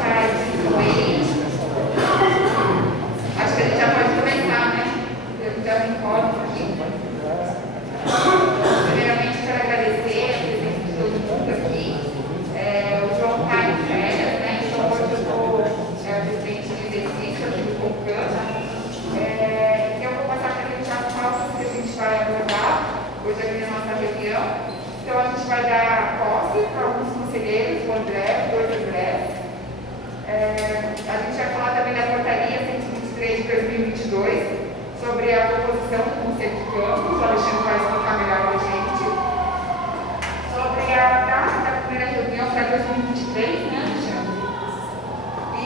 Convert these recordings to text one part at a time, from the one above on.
tarde. Acho que a gente já pode começar, né? Eu já me informo aqui. Primeiramente, quero agradecer a presença de todo mundo aqui. O João está em férias, né? Então, hoje eu sou presidente de exercício aqui do CONCAN. Eu vou passar para a gente as pautas que a gente vai abordar hoje aqui na nossa reunião. Então, a gente vai dar posse para alguns conselheiros, o André, dois Andrés. A gente vai falar também da portaria 123 de 2022, sobre a proposição do Conselho de Campos. O Alexandre vai explicar melhor para a gente. Sobre a data da primeira reunião para 2023, né, Alexandre? E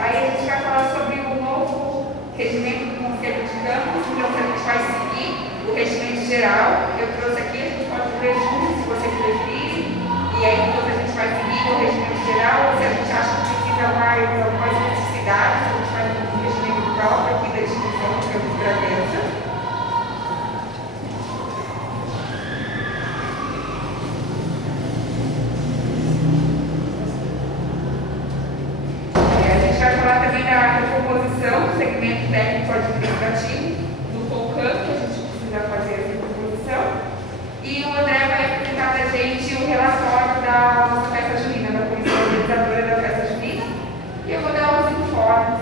aí a gente vai falar sobre o novo regimento do Conselho de Campos. Então, a gente vai seguir o regimento geral. Eu trouxe aqui, a gente pode ler junto, se você preferir. E aí, depois a gente vai seguir o regimento geral. Se a gente acha que precisa mais algumas necessidades, a gente vai no regimento próprio aqui da instituição de Campos Bragança. A gente vai falar também da composição do segmento técnico administrativo do CONCAN, que a gente precisa fazer essa composição. E o André vai apresentar para a gente o relatório da nossa festa junina, da comissão organizadora da festa junina. E eu vou dar os informes.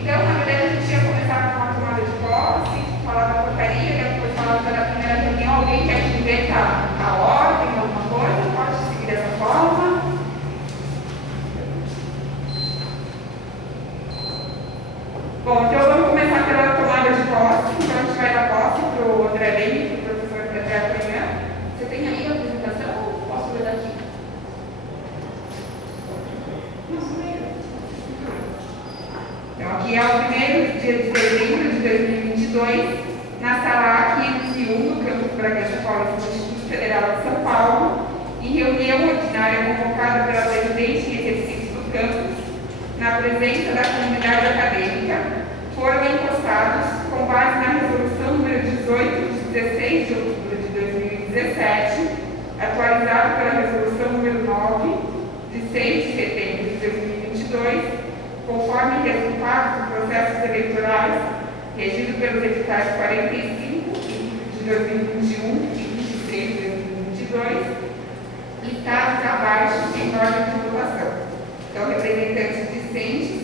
Então, na verdade, a gente ia começar com uma tomada de posse, falar da portaria, depois falar da primeira reunião. Alguém quer dizer a ordem, alguma coisa? Pode seguir dessa forma. Bom, então vamos começar pela tomada de posse. Então, a gente vai dar posse para o André Leme, para o professor André Cunha. Você tem aí a apresentação ou posso ler daqui? Então, aqui é o primeiro dia de dezembro de 2022, na sala A501, no campus Bragança Paulista do Instituto Federal de São Paulo, em reunião ordinária convocada pela presidente em exercício do campus, na presença da comunidade acadêmica, foram encostados, com base na resolução número 18, de 16 de outubro de 2017, atualizada pela resolução número 9, de 6 de setembro de 2022, conforme resultados dos processos eleitorais regidos pelos editais 45 de 2021 e 23 de 2022, listados abaixo em ordem de votação. Então, representantes discentes: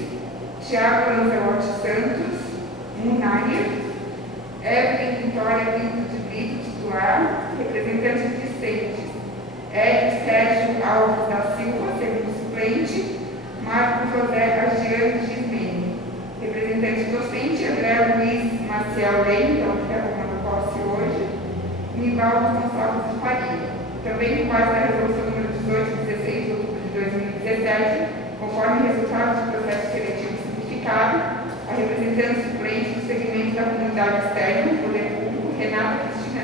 Tiago Lancelotti Santos, Munaia, Evelyn Vitória Brito de Brito, titular. Representantes discentes: Eric Sérgio Alves da Silva, segundo suplente, Marco José Cagiano Gismene. Representante docente: André Luiz Maciel Leite, que é tomando posse hoje, Nivaldo Gonçalves de Faria. Também com base na resolução número 18, de 16 de outubro de 2017, conforme resultado do processo seletivo simplificado, a representante suplente do segmento da comunidade externa, poder público, Renata Cristina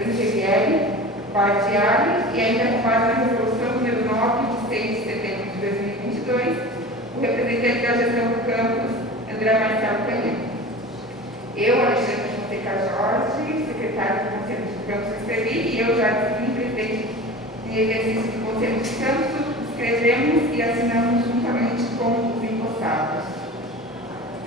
Angelieri Bardiari, e ainda com base na resolução número 9, de 6 de setembro de 2022, o representante da gestão do campus, André Marcelo Canhão. Eu, Alexandre Fonseca Jorge, secretário do Conselho de Campos, escrevi, e eu, já presidente em exercício do Conselho de Campos, escrevemos e assinamos juntamente com os encostados.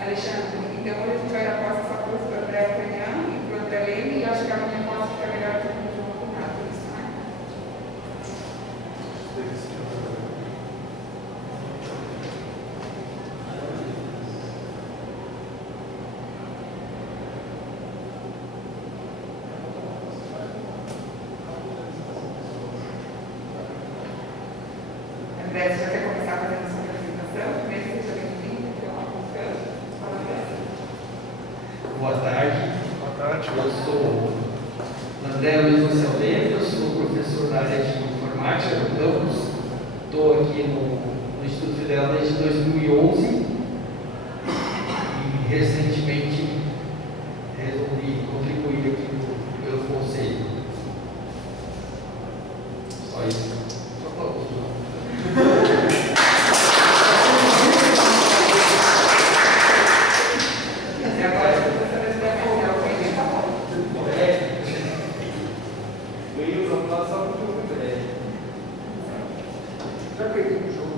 Alexandre, então hoje a gente vai dar posse essa coisa para o André Canhão e para o André Leme, e acho que amanhã posso ficar melhor do que o João Renato, isso, né? André, você já quer começar fazendo a sua apresentação? Primeiro, seja bem-vindo, que é uma confiança. Boa tarde. Boa tarde. Eu sou André Luiz Maciel Leite, eu sou professor da área de informática do campus. Estou aqui no Instituto Federal desde 2011 e recentemente resolvi contribuir aqui pelo conselho. Só isso. Só falou. Já perdi o jogo.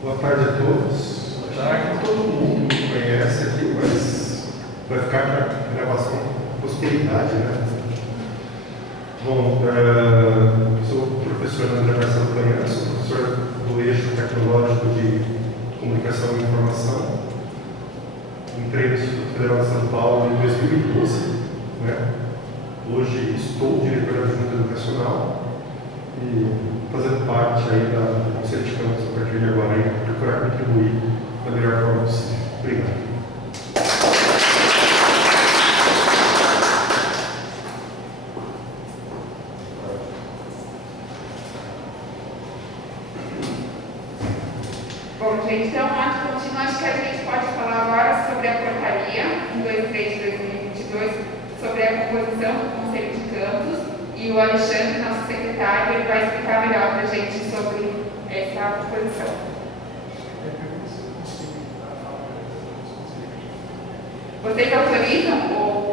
Boa tarde a todos. Já que todo mundo me conhece aqui, mas vai ficar para gravação possibilidade, né? Bom, sou o professor André Marcelo Canhão, sou professor do eixo tecnológico de comunicação e informação. Entrei no Instituto Federal de São Paulo em 2012, né? Hoje estou diretor adjunto educacional e fazendo parte aí da Conselho de Campus a partir de agora e procurar contribuir da melhor forma possível. Obrigado. Bom, gente, então, antes de continuar, acho que a gente pode falar agora sobre a portaria 123 de 2022, sobre a composição do Conselho de Campus, e o Alexandre, nosso secretário, ele vai explicar melhor para a gente sobre essa composição. Vocês autorizam o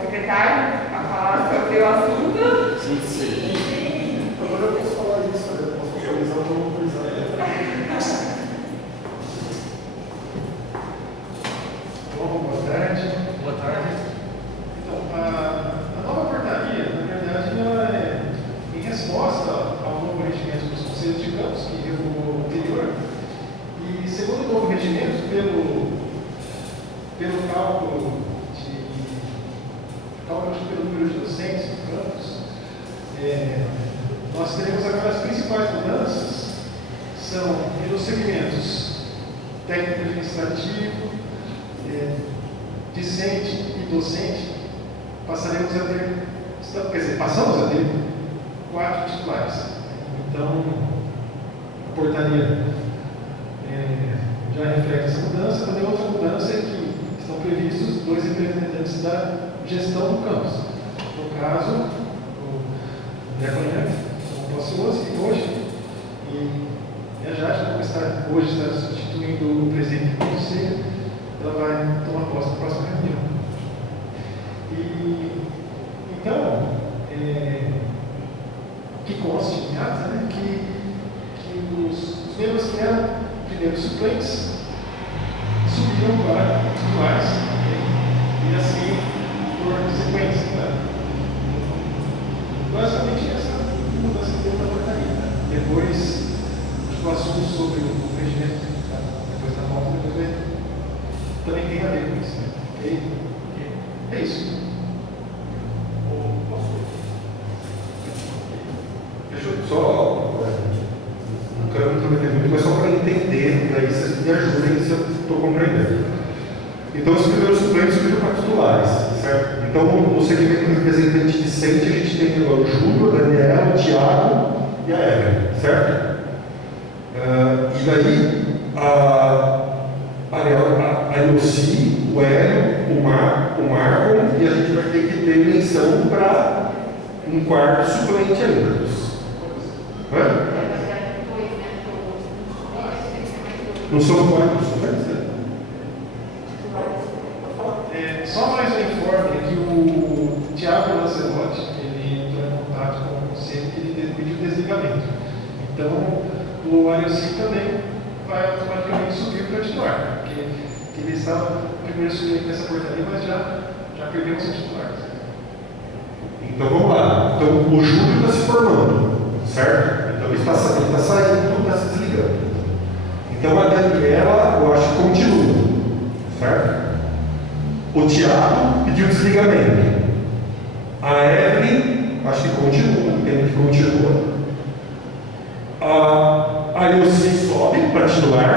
secretário a falar sobre o assunto? Sim. Agora eu posso falar isso, né? Eu posso autorizar ou não autorizar. Boa tarde. Boa tarde. Então, a nova portaria, na verdade, ela é em resposta ao novo regimento dos Conselhos de Campos, que revogou o anterior, e segundo o novo regimento, pelo cálculo pelo número de docentes no campus, nós teremos agora as principais mudanças, são nos segmentos técnico-administrativo, discente e docente, passamos a ter 4 titulares. Então, a portaria já reflete essa mudança. Também outra mudança é que estão previstos 2 representantes da gestão do campus. No caso, o André Canhão, como posso que hoje, e a Jade, como hoje está substituindo o presidente do conselho, ela vai tomar posse na próxima reunião. Então, que conste em ata, né, que os membros que eram primeiros suplentes subiram para titulares, e assim por sequência. Né? Basicamente, essa mudança que deu na portaria. Depois, o assunto sobre o regimento, depois da volta, também tem a ver com isso. Né? É isso. Deixa eu só, não quero me intrometer muito, mas só para entender, daí vocês me ajudem se eu estou compreendendo. Então, os primeiros suplentes subiram para titulares, certo? Então, no segmento representante discente, a gente tem agora o Júlio, a Daniela, o Tiago e a Evelyn, certo? E daí, a Elci, o Hélio, o Marco, e a gente vai ter que ter eleição para um quarto suplente ainda. Não são 4 suplentes, né? Só mais um informe que o Tiago Lancelotti, ele entrou em contato com o conselho e ele pediu desligamento. Então, o Alexi também vai automaticamente subir para titular, porque ele estava primeiro subindo nessa portaria, mas já perdeu o seu titular. Então vamos lá. Então o Júlio está se formando, certo? Então ele está saindo, está se desligando. Então a Daniela, eu acho que continua, certo? O Tiago pediu desligamento. A Evelyn, acho que continua, entendo que continua. A Elci sobe para titular.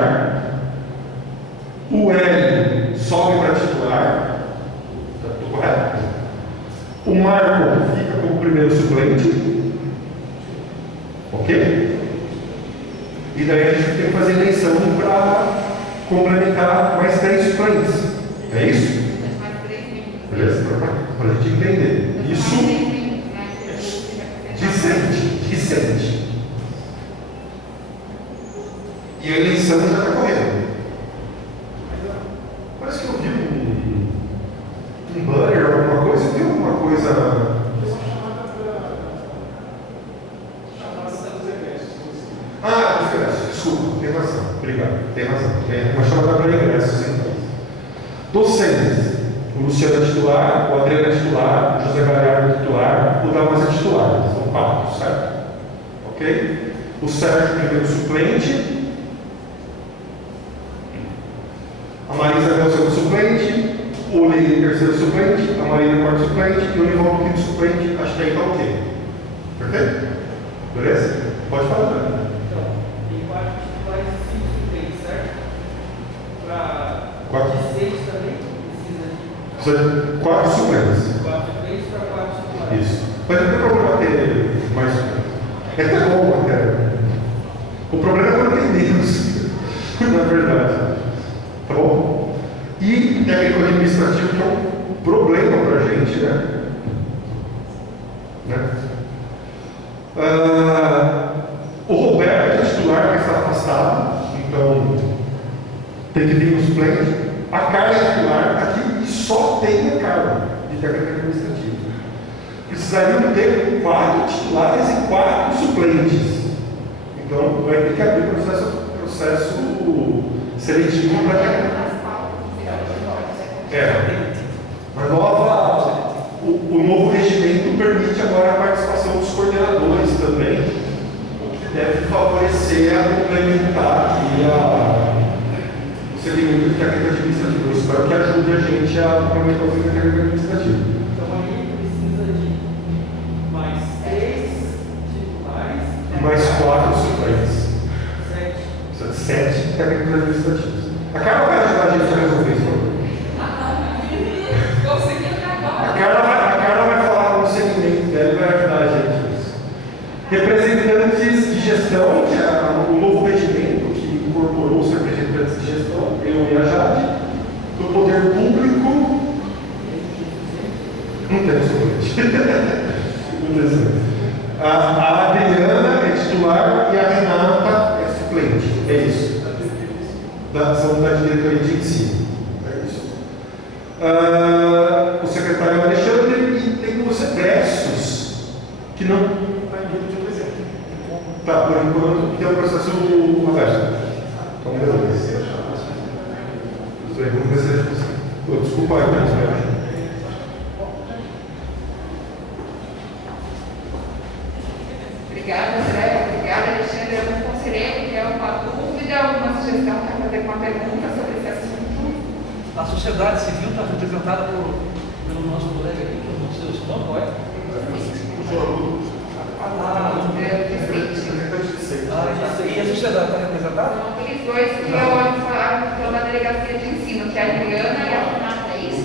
O Hélio sobe para titular. Estou correto? O Marco fica como primeiro suplente. Ok? E daí a gente tem que fazer eleição para complementar mais 3 suplentes. É isso? Beleza? Para a gente entender. Isso. Discente. E a eleição já está correndo. Parece que eu vi um banner, alguma coisa. Tem alguma coisa. Desculpa, tem razão. Obrigado, tem razão. É uma chamada para ingressos, então. Docentes. O Luciano é titular, o Adriano é titular, o José Galhardo é titular, o Damas é titular. São 4, certo? Ok? O Sérgio, primeiro suplente. A Marisa é o segundo suplente. O Leite, terceiro suplente. A Marina, quarto suplente. E o Nivaldo, quinto suplente. Acho que aí está ok. Perfeito? Beleza? Pode falar, né? Então, tem 4 titulares e 5 suplentes, certo? Para 4. 16 também precisa de Precisa de 4 suplentes. 4 suplentes para 4 titulares. Isso. Mas não tem problema ter mais suplentes. É até bom, até. O problema é quando tem menos, na verdade. Tá bom? E técnico administrativo, que é um problema para a gente, né? O Roberto é titular, mas está afastado, então tem que vir no suplente. A Carla é titular aqui e só tem a Carla de técnico administrativo. Precisariam ter 4 titulares e 4 suplentes. Então vai ter que abrir processo seletivo para técnico. O novo regimento permite agora a participação dos coordenadores também, o que deve favorecer a complementar aqui o segmento de técnico administrativo. Eu espero que ajude a gente a complementar o segmento técnico administrativo. Então aí precisa de mais 3 titulares E mais 4 suplentes. 7 técnicos administrativos. A Carla vai ajudar a gente a resolver isso. A Carla vai falar com o segmento dela e vai ajudar a gente nisso. Representantes de gestão, que é o novo regimento que incorporou os representantes de gestão, eu e a Jade, do poder público. Não tem suplente. A Adriana é titular e a Renata é suplente. É isso. São da diretoria de ensino. É isso. O secretário Alexandre e tem os egressos que não está em grupo de presente. Tá, por enquanto tem o processo aberto. Então, beleza. Vamos ver se a gente consegue. Desculpa aí, mas Obrigada, André. Obrigada, Alexandre. Eu não considerei que é uma dúvida, alguma sugestão, quer fazer uma pergunta sobre esse assunto? A sociedade civil está representada pelo nosso colega aqui, que eu não sei o seu nome, qual é? E a sociedade está representada? São aqueles dois que estão na delegacia de ensino, que é a Adriana e a Renata, é isso?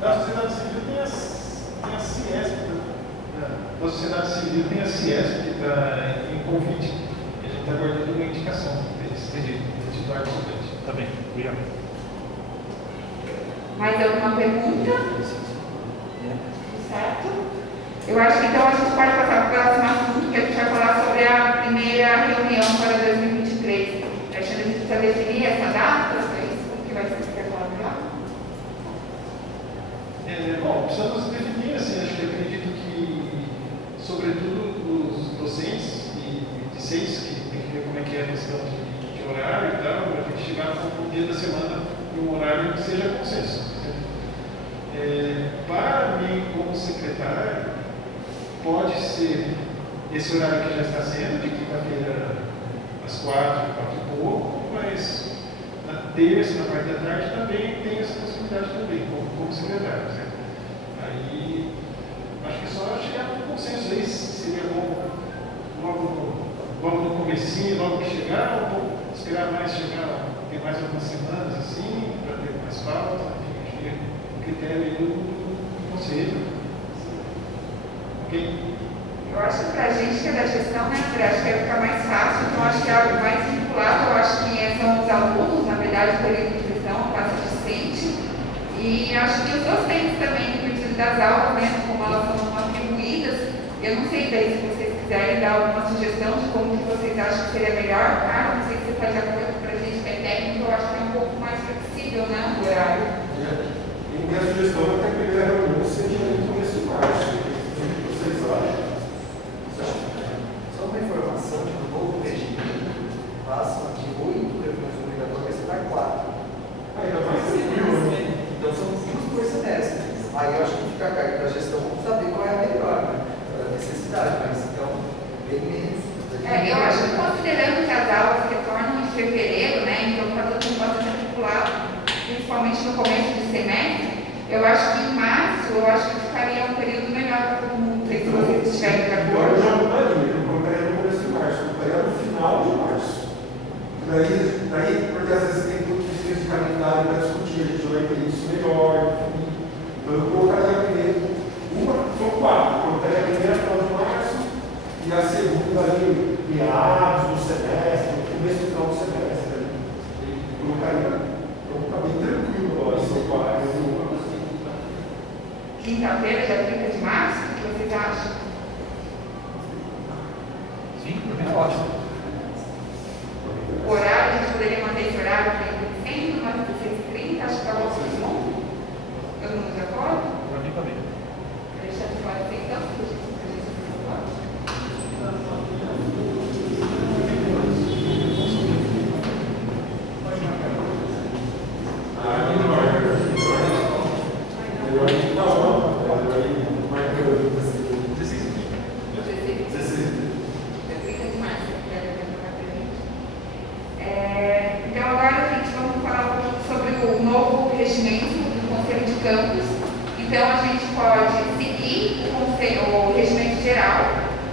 Na sociedade civil tem a Ciesp. Na sociedade civil tem a Ciesp, que está em convite. E a gente está aguardando uma indicação desse titular de suplente. Tá bem, obrigado. Mais alguma pergunta? Certo? Eu acho que então a gente pode passar para o próximo assunto, que a gente vai falar sobre a primeira reunião para 2023. Alexandre, a gente precisa definir essa data? É isso que vai ser falado lá? Bom, precisamos definir, assim, acho que acredito que, sobretudo, os docentes e discentes, que tem que ver como é que é a questão de horário e tal, vai ter que chegar no dia da semana em um horário que seja consenso. Para mim, como secretário, pode ser esse horário que já está sendo, de quinta-feira às 4 e pouco, mas na terça, na parte da tarde, também tem essa possibilidade também, como secretário. Certo? Aí, acho que é só chegar no consenso aí, seria bom logo no comecinho, logo que chegar, ou esperar mais chegar, ter mais algumas semanas assim, para ter mais pauta, enfim, acho que é o critério aí do conselho. Ok? Eu acho que para a gente que é da gestão, né, André, acho que vai ficar mais fácil, então acho que é algo mais vinculado, eu acho que são os alunos, na verdade, o período de gestão, a classe docente, e acho que os docentes também, no sentido das aulas, né, como elas são atribuídas, eu não sei daí se vocês quiserem dar alguma sugestão de como que vocês acham que seria melhor, tá? Não sei se você está de acordo para a gente que é técnico, eu acho que é um pouco mais flexível, né, o horário. E minha sugestão é que a primeira reunião seja no começo de março. O que vocês acham? Só uma informação do novo regime, passa acho que em março, eu acho que ficaria um período melhor para todo mundo, se vocês estiverem de Agora eu acordo. já mudaria, eu colocaria no começo de março, eu colocaria no final de março. Daí porque às vezes tem questões de calendário para discutir, a gente vai entender isso melhor. Então eu colocaria primeiro, são 4, eu colocaria a primeira final de março e a segunda ali, meados do semestre, no começo do final do semestre. Eu colocaria, então fica bem tranquilo agora, são 4. Quinta-feira, dia 30 de março, o que vocês acham? Sim, para mim é ótimo. O horário, a gente poderia manter esse horário para sempre, mas 16h30, acho que está bom todo mundo? Todo mundo de acordo? Para mim também. Deixa eu falar assim, então, para a gente Então, agora, gente, vamos falar um pouquinho sobre o novo regimento do Conselho de Campos. Então, a gente pode seguir o regimento geral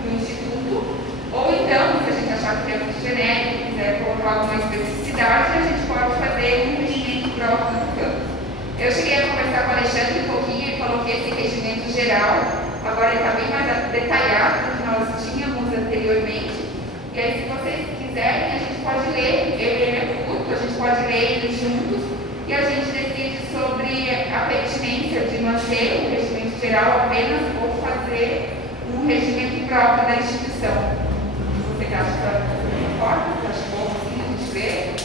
do Instituto, ou então, se a gente achar que é muito genérico, quiser colocar alguma especificidade, a gente pode fazer um regimento próprio do campus. Eu cheguei a conversar com o Alexandre um pouquinho e falou que esse regimento geral, agora ele está bem mais detalhado do que nós tínhamos anteriormente. E aí, se vocês quiserem, a gente pode ler, ele é curto, a gente pode ler ele juntos e a gente decide sobre a pertinência de manter o regimento geral apenas ou fazer um regimento próprio da instituição. Você acha que está dessa forma? Você acha bom assim a gente ver?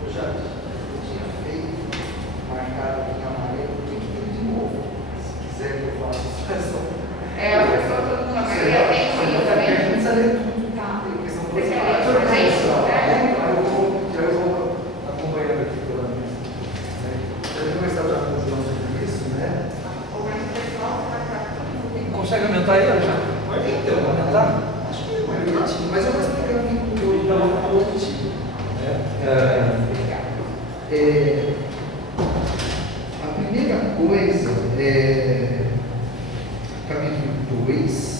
Eu já tinha feito, marcado aqui na amarela, eu tenho que ter de novo. Se quiser que eu faça isso, A pessoa, todo mundo, a maioria tem isso também. a gente precisa ler tudo. Tá. Tem questão Você quer ler processual. pra gente? Eu vou acompanhando aqui pela minha. Eu vou começar a dar conclusão sobre isso, né? Ou mais pessoal, Consegue aumentar aí, Alexandre? Então, Aumentar? acho que é mais bonitinho, mas eu vou explicar aqui o que eu vou repetir. A primeira coisa é capítulo 2.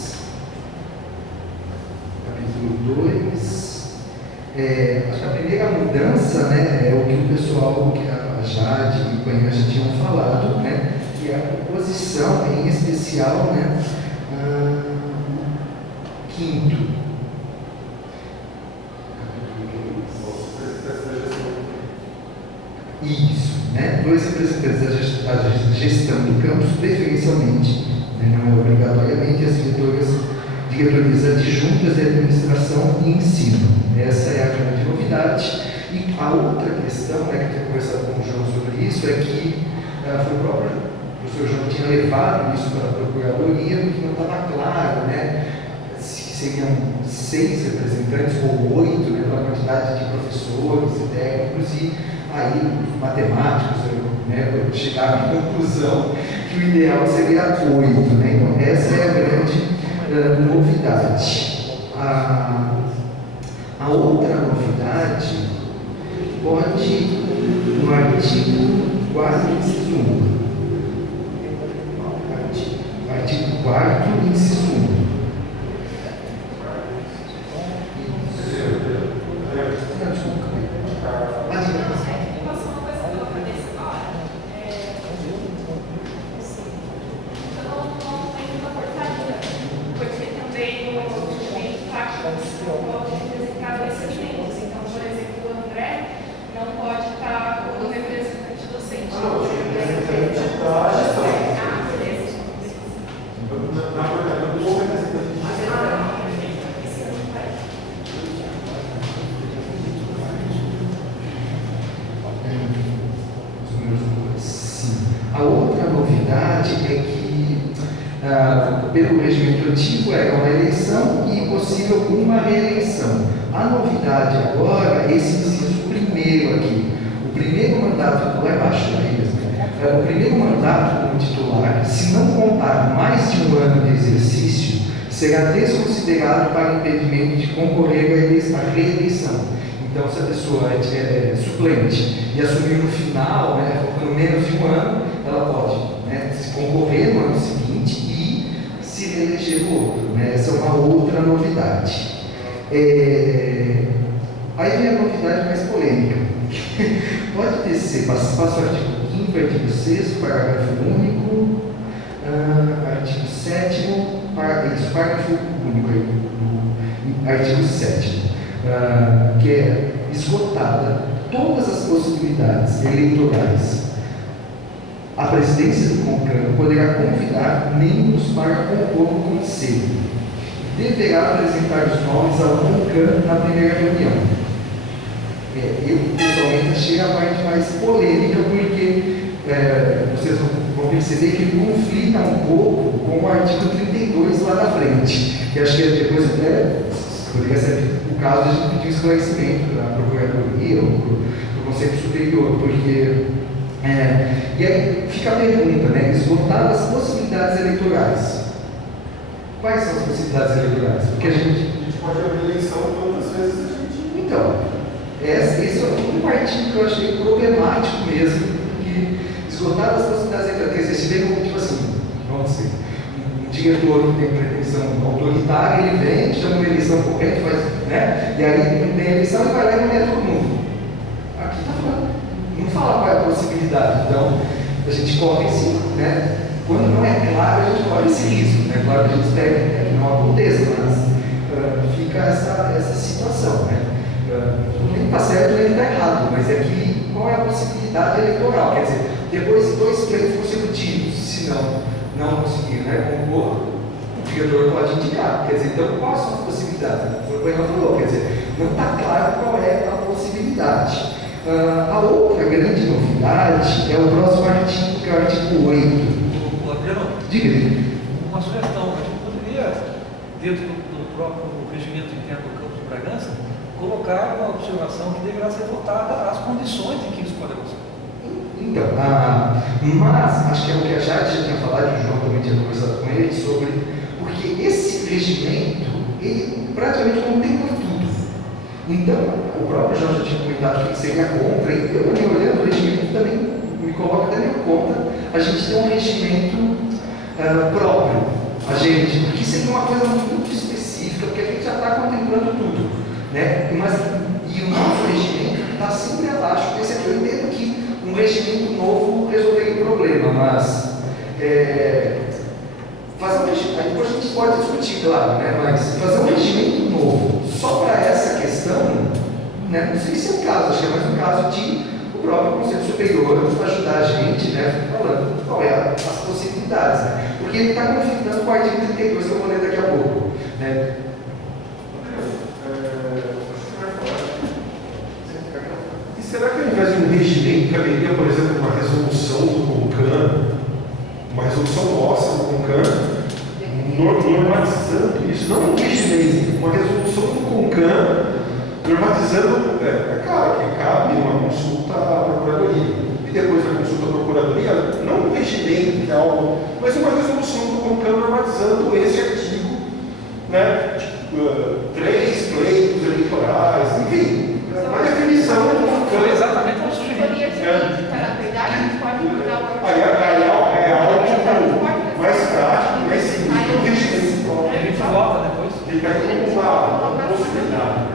Acho que a primeira mudança, né, é o que o pessoal, que a Jade e o Cunha já tinham falado, né, que é a proposição, em especial, né, quinto. Isso, né? 2 representantes da gestão do campus, preferencialmente, né, não é obrigatoriamente, as diretorias adjuntas de administração e ensino. Essa é a grande novidade. E a outra questão, né, que eu tenho conversado com o João sobre isso, é que foi o próprio professor João que tinha levado isso para a Procuradoria, porque não estava claro, né, se seriam 6 representantes ou 8, né, pela quantidade de professores e técnicos, e aí os matemáticos, né, chegaram à conclusão que o ideal seria 8, né? Então essa é a grande novidade. A outra novidade pode no artigo 4º, inciso 1. Artigo 4º, inciso 1. Não, desculpa. Porque também o regimento pode representar dois segmentos. Então, por exemplo, o André não pode estar como representante docente. Na verdade, eu não vou representar. Sim. A outra novidade é que Pelo regimento antigo era uma eleição e possível uma reeleição. A novidade agora é esse inciso primeiro aqui. O primeiro mandato, lá embaixo, o primeiro mandato como titular, se não contar mais de um ano de exercício, será desconsiderado para impedimento de concorrer à reeleição. Então, se a pessoa é suplente e assumir no final, faltando menos de um ano, ela pode se concorrer no ano seguinte e se reeleger no outro. Essa é uma outra novidade. Aí vem a novidade mais polêmica. Pode descer, passo ao artigo 5º, artigo 6º, parágrafo único, artigo 7º, parágrafo único, artigo 7º, que é esgotada todas as possibilidades eleitorais. A presidência do CONCAN poderá convidar membros para compor o conselho. Deverá apresentar os nomes ao CONCAN na primeira reunião. Eu, pessoalmente, achei a parte mais polêmica, porque vocês vão perceber que ele conflita um pouco com o artigo 32 lá na frente, que acho que depois até poderia ser o caso de a gente pedir um esclarecimento da Procuradoria ou do Conselho Superior, porque... e aí fica a pergunta, esgotadas as possibilidades eleitorais. Quais são as possibilidades eleitorais? Porque a gente pode abrir eleição quantas vezes a gente... Então, esse é um partido que eu achei problemático mesmo, porque esgotadas as possibilidades eleitorais, quer dizer, se vê como, tipo assim, vamos dizer, um diretor que tem pretensão autoritária, ele vem, chama uma eleição corrente, faz, e aí tem a eleição e vai lá e nomeia todo mundo. Aqui está falando, não fala qual é a possibilidade, então a gente corre em cima, Quando não é claro, a gente corre esse risco, Claro que a gente espera que não aconteça, mas fica essa situação, nem está certo nem está errado, mas é que qual é a possibilidade eleitoral? Quer dizer, depois de 2 pleitos consecutivos, se não conseguir compor, o diretor pode indicar. Quer dizer, então quais são as possibilidades? Foi o que ela falou, quer dizer, não está claro qual é a possibilidade. A outra grande novidade é o próximo artigo, que é o artigo 8. Adriano, Diga. uma sugestão, a gente poderia, dentro do próprio regimento interno do Campus de Bragança, colocar uma observação que deverá ser votada as condições em que isso pode acontecer. Então, mas acho que é o que a Jade já tinha falado, e o João também tinha conversado com ele sobre, porque esse regimento, ele praticamente contempla tudo. Então, o próprio João já tinha comentado que seria contra, e eu, olhando o regimento, também me coloca até meio contra a gente ter um regimento próprio, porque seria uma coisa muito específica, porque a gente já está contemplando tudo. E o nosso regimento está sempre abaixo desse aqui. Eu entendo que um regimento novo resolveria o problema, mas fazer um regimento, aí depois a gente pode discutir, claro, mas fazer um regimento novo só para essa questão, não sei se é o caso, acho que é mais um caso de o próprio Conselho Superior ajudar a gente, falando qual é as possibilidades, porque ele está conflitando com o artigo 32 que eu vou ler daqui a pouco. E será que ao invés de um regimento, caberia, por exemplo, uma resolução do CONCAN, uma resolução nossa do CONCAN, normatizando isso, não um regimento, uma resolução do CONCAN, normatizando, claro que cabe uma consulta à Procuradoria, e depois da consulta à Procuradoria, não um regimento, que é algo, mas uma resolução do CONCAN normatizando esse artigo, 3 pleitos eleitorais, enfim, a definição do CONCAN. Foi exatamente como sugerido. Na verdade, a gente pode mudar o Aí é algo mais prático, mais simples do regimento. A gente volta depois. Fica aí uma possibilidade.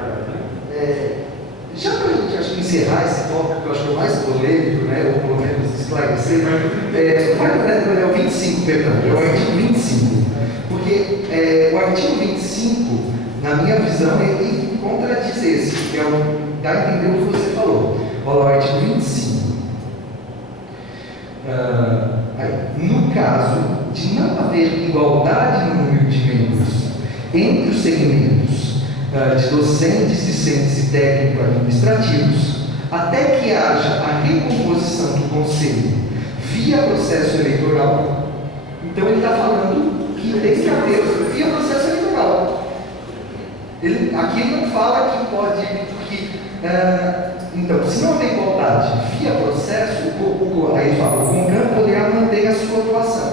Já para a gente, acho que encerrar esse tópico, que eu acho que é o mais polêmico, ou pelo menos esclarecer, é o 25, perdão, é o artigo 25. Porque o artigo 25, na minha visão, ele contradiz esse, que é dá a entender o que você falou. Olha lá, o artigo 25. No caso de não haver igualdade no número de membros entre os segmentos de docentes, discentes e técnico-administrativos, até que haja a recomposição do Conselho via processo eleitoral, Então ele está falando que tem que haver via processo eleitoral. Aqui ele não fala que pode, então, se não tem igualdade via processo, aí ele fala, o CONCAN poderá manter a sua atuação.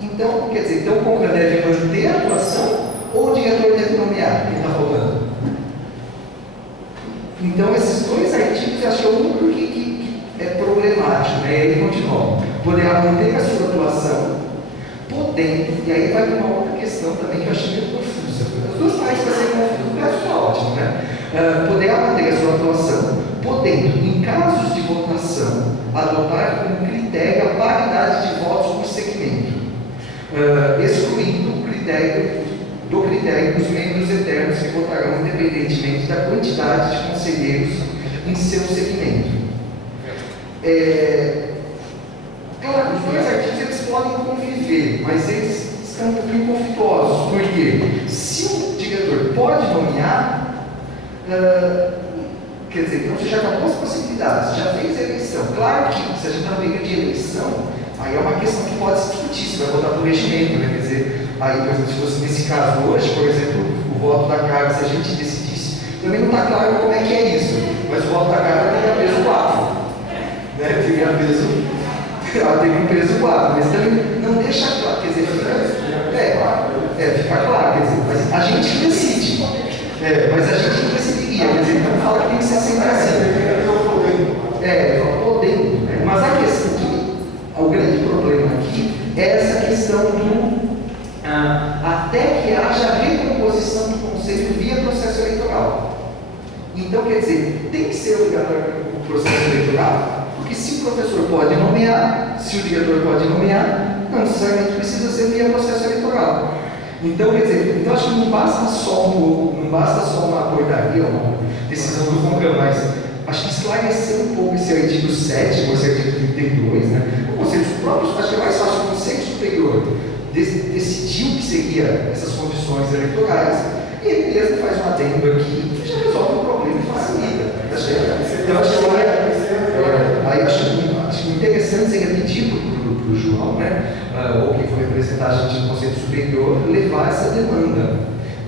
Então, quer dizer, então o CONCAN deve manter a atuação ou o diretor deve nomear? Ele está falando. Então, esses dois artigos, eu acho que é o único que é problemático, né? Ele continua. Poderá manter a sua atuação, podendo, e aí vai para uma outra questão também que eu achei meio confusa. As duas partes vai ser confuso, o resto está ótimo, né? Poderá manter a sua atuação, podendo, em casos de votação, adotar como critério a paridade de votos por segmento, excluindo o critério dos membros eternos que votarão independentemente da quantidade de conselheiros em seu segmento. Claro, os dois artigos eles podem conviver, mas eles estão um pouquinho conflituosos, porque se o diretor pode nomear, quer dizer, então você já acabou as possibilidades, já fez a eleição. Claro que se a gente está no período de eleição, aí é uma questão que pode se discutir, se vai votar por regimento, né? Quer dizer, aí, por exemplo, se fosse nesse caso hoje, por exemplo, o voto da Câmara, se a gente decidisse, também não está claro como é que é isso, mas o voto da Câmara teria peso 4, né? Teria peso, ela teria um peso 4, mas também não deixa claro, quer dizer, fica claro, quer dizer, mas a gente decide, mas a gente não decidiria, quer dizer, então fala que tem que ser sempre assim. Podendo, né? Mas a questão o grande problema aqui é essa questão do até que haja recomposição do conselho via processo eleitoral. Então, quer dizer, tem que ser obrigatório o processo eleitoral, porque se o professor pode nomear, se o diretor pode nomear, não necessariamente precisa ser via processo eleitoral. Então, quer dizer, então acho que não basta só uma portaria, uma decisão do CONCAN, mas acho que esclarecer um pouco esse artigo 7, ou esse artigo 32, né? O Conselho próprio, acho que é mais fácil o Conselho Superior decidiu que seria essas condições eleitorais, e ele mesmo faz um adendo aqui e já resolve o problema e facilita. Então, acho que interessante seria pedir para o João, né, ou quem for representar a gente no Conselho Superior, levar essa demanda,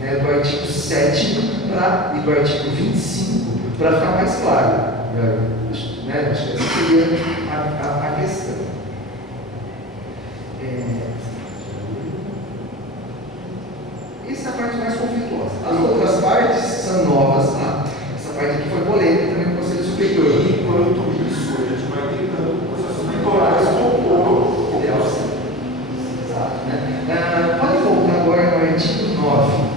né, do artigo 7 e do artigo 25, para ficar mais claro. Né? Acho que essa seria a questão. Essa é a parte mais conflituosa. As outras partes são novas, tá? Essa parte aqui foi polêmica também no Conselho Superior. Enquanto isso, a gente vai tentando o processo eleitoral compor. Exato, né? Pode voltar agora no artigo 9.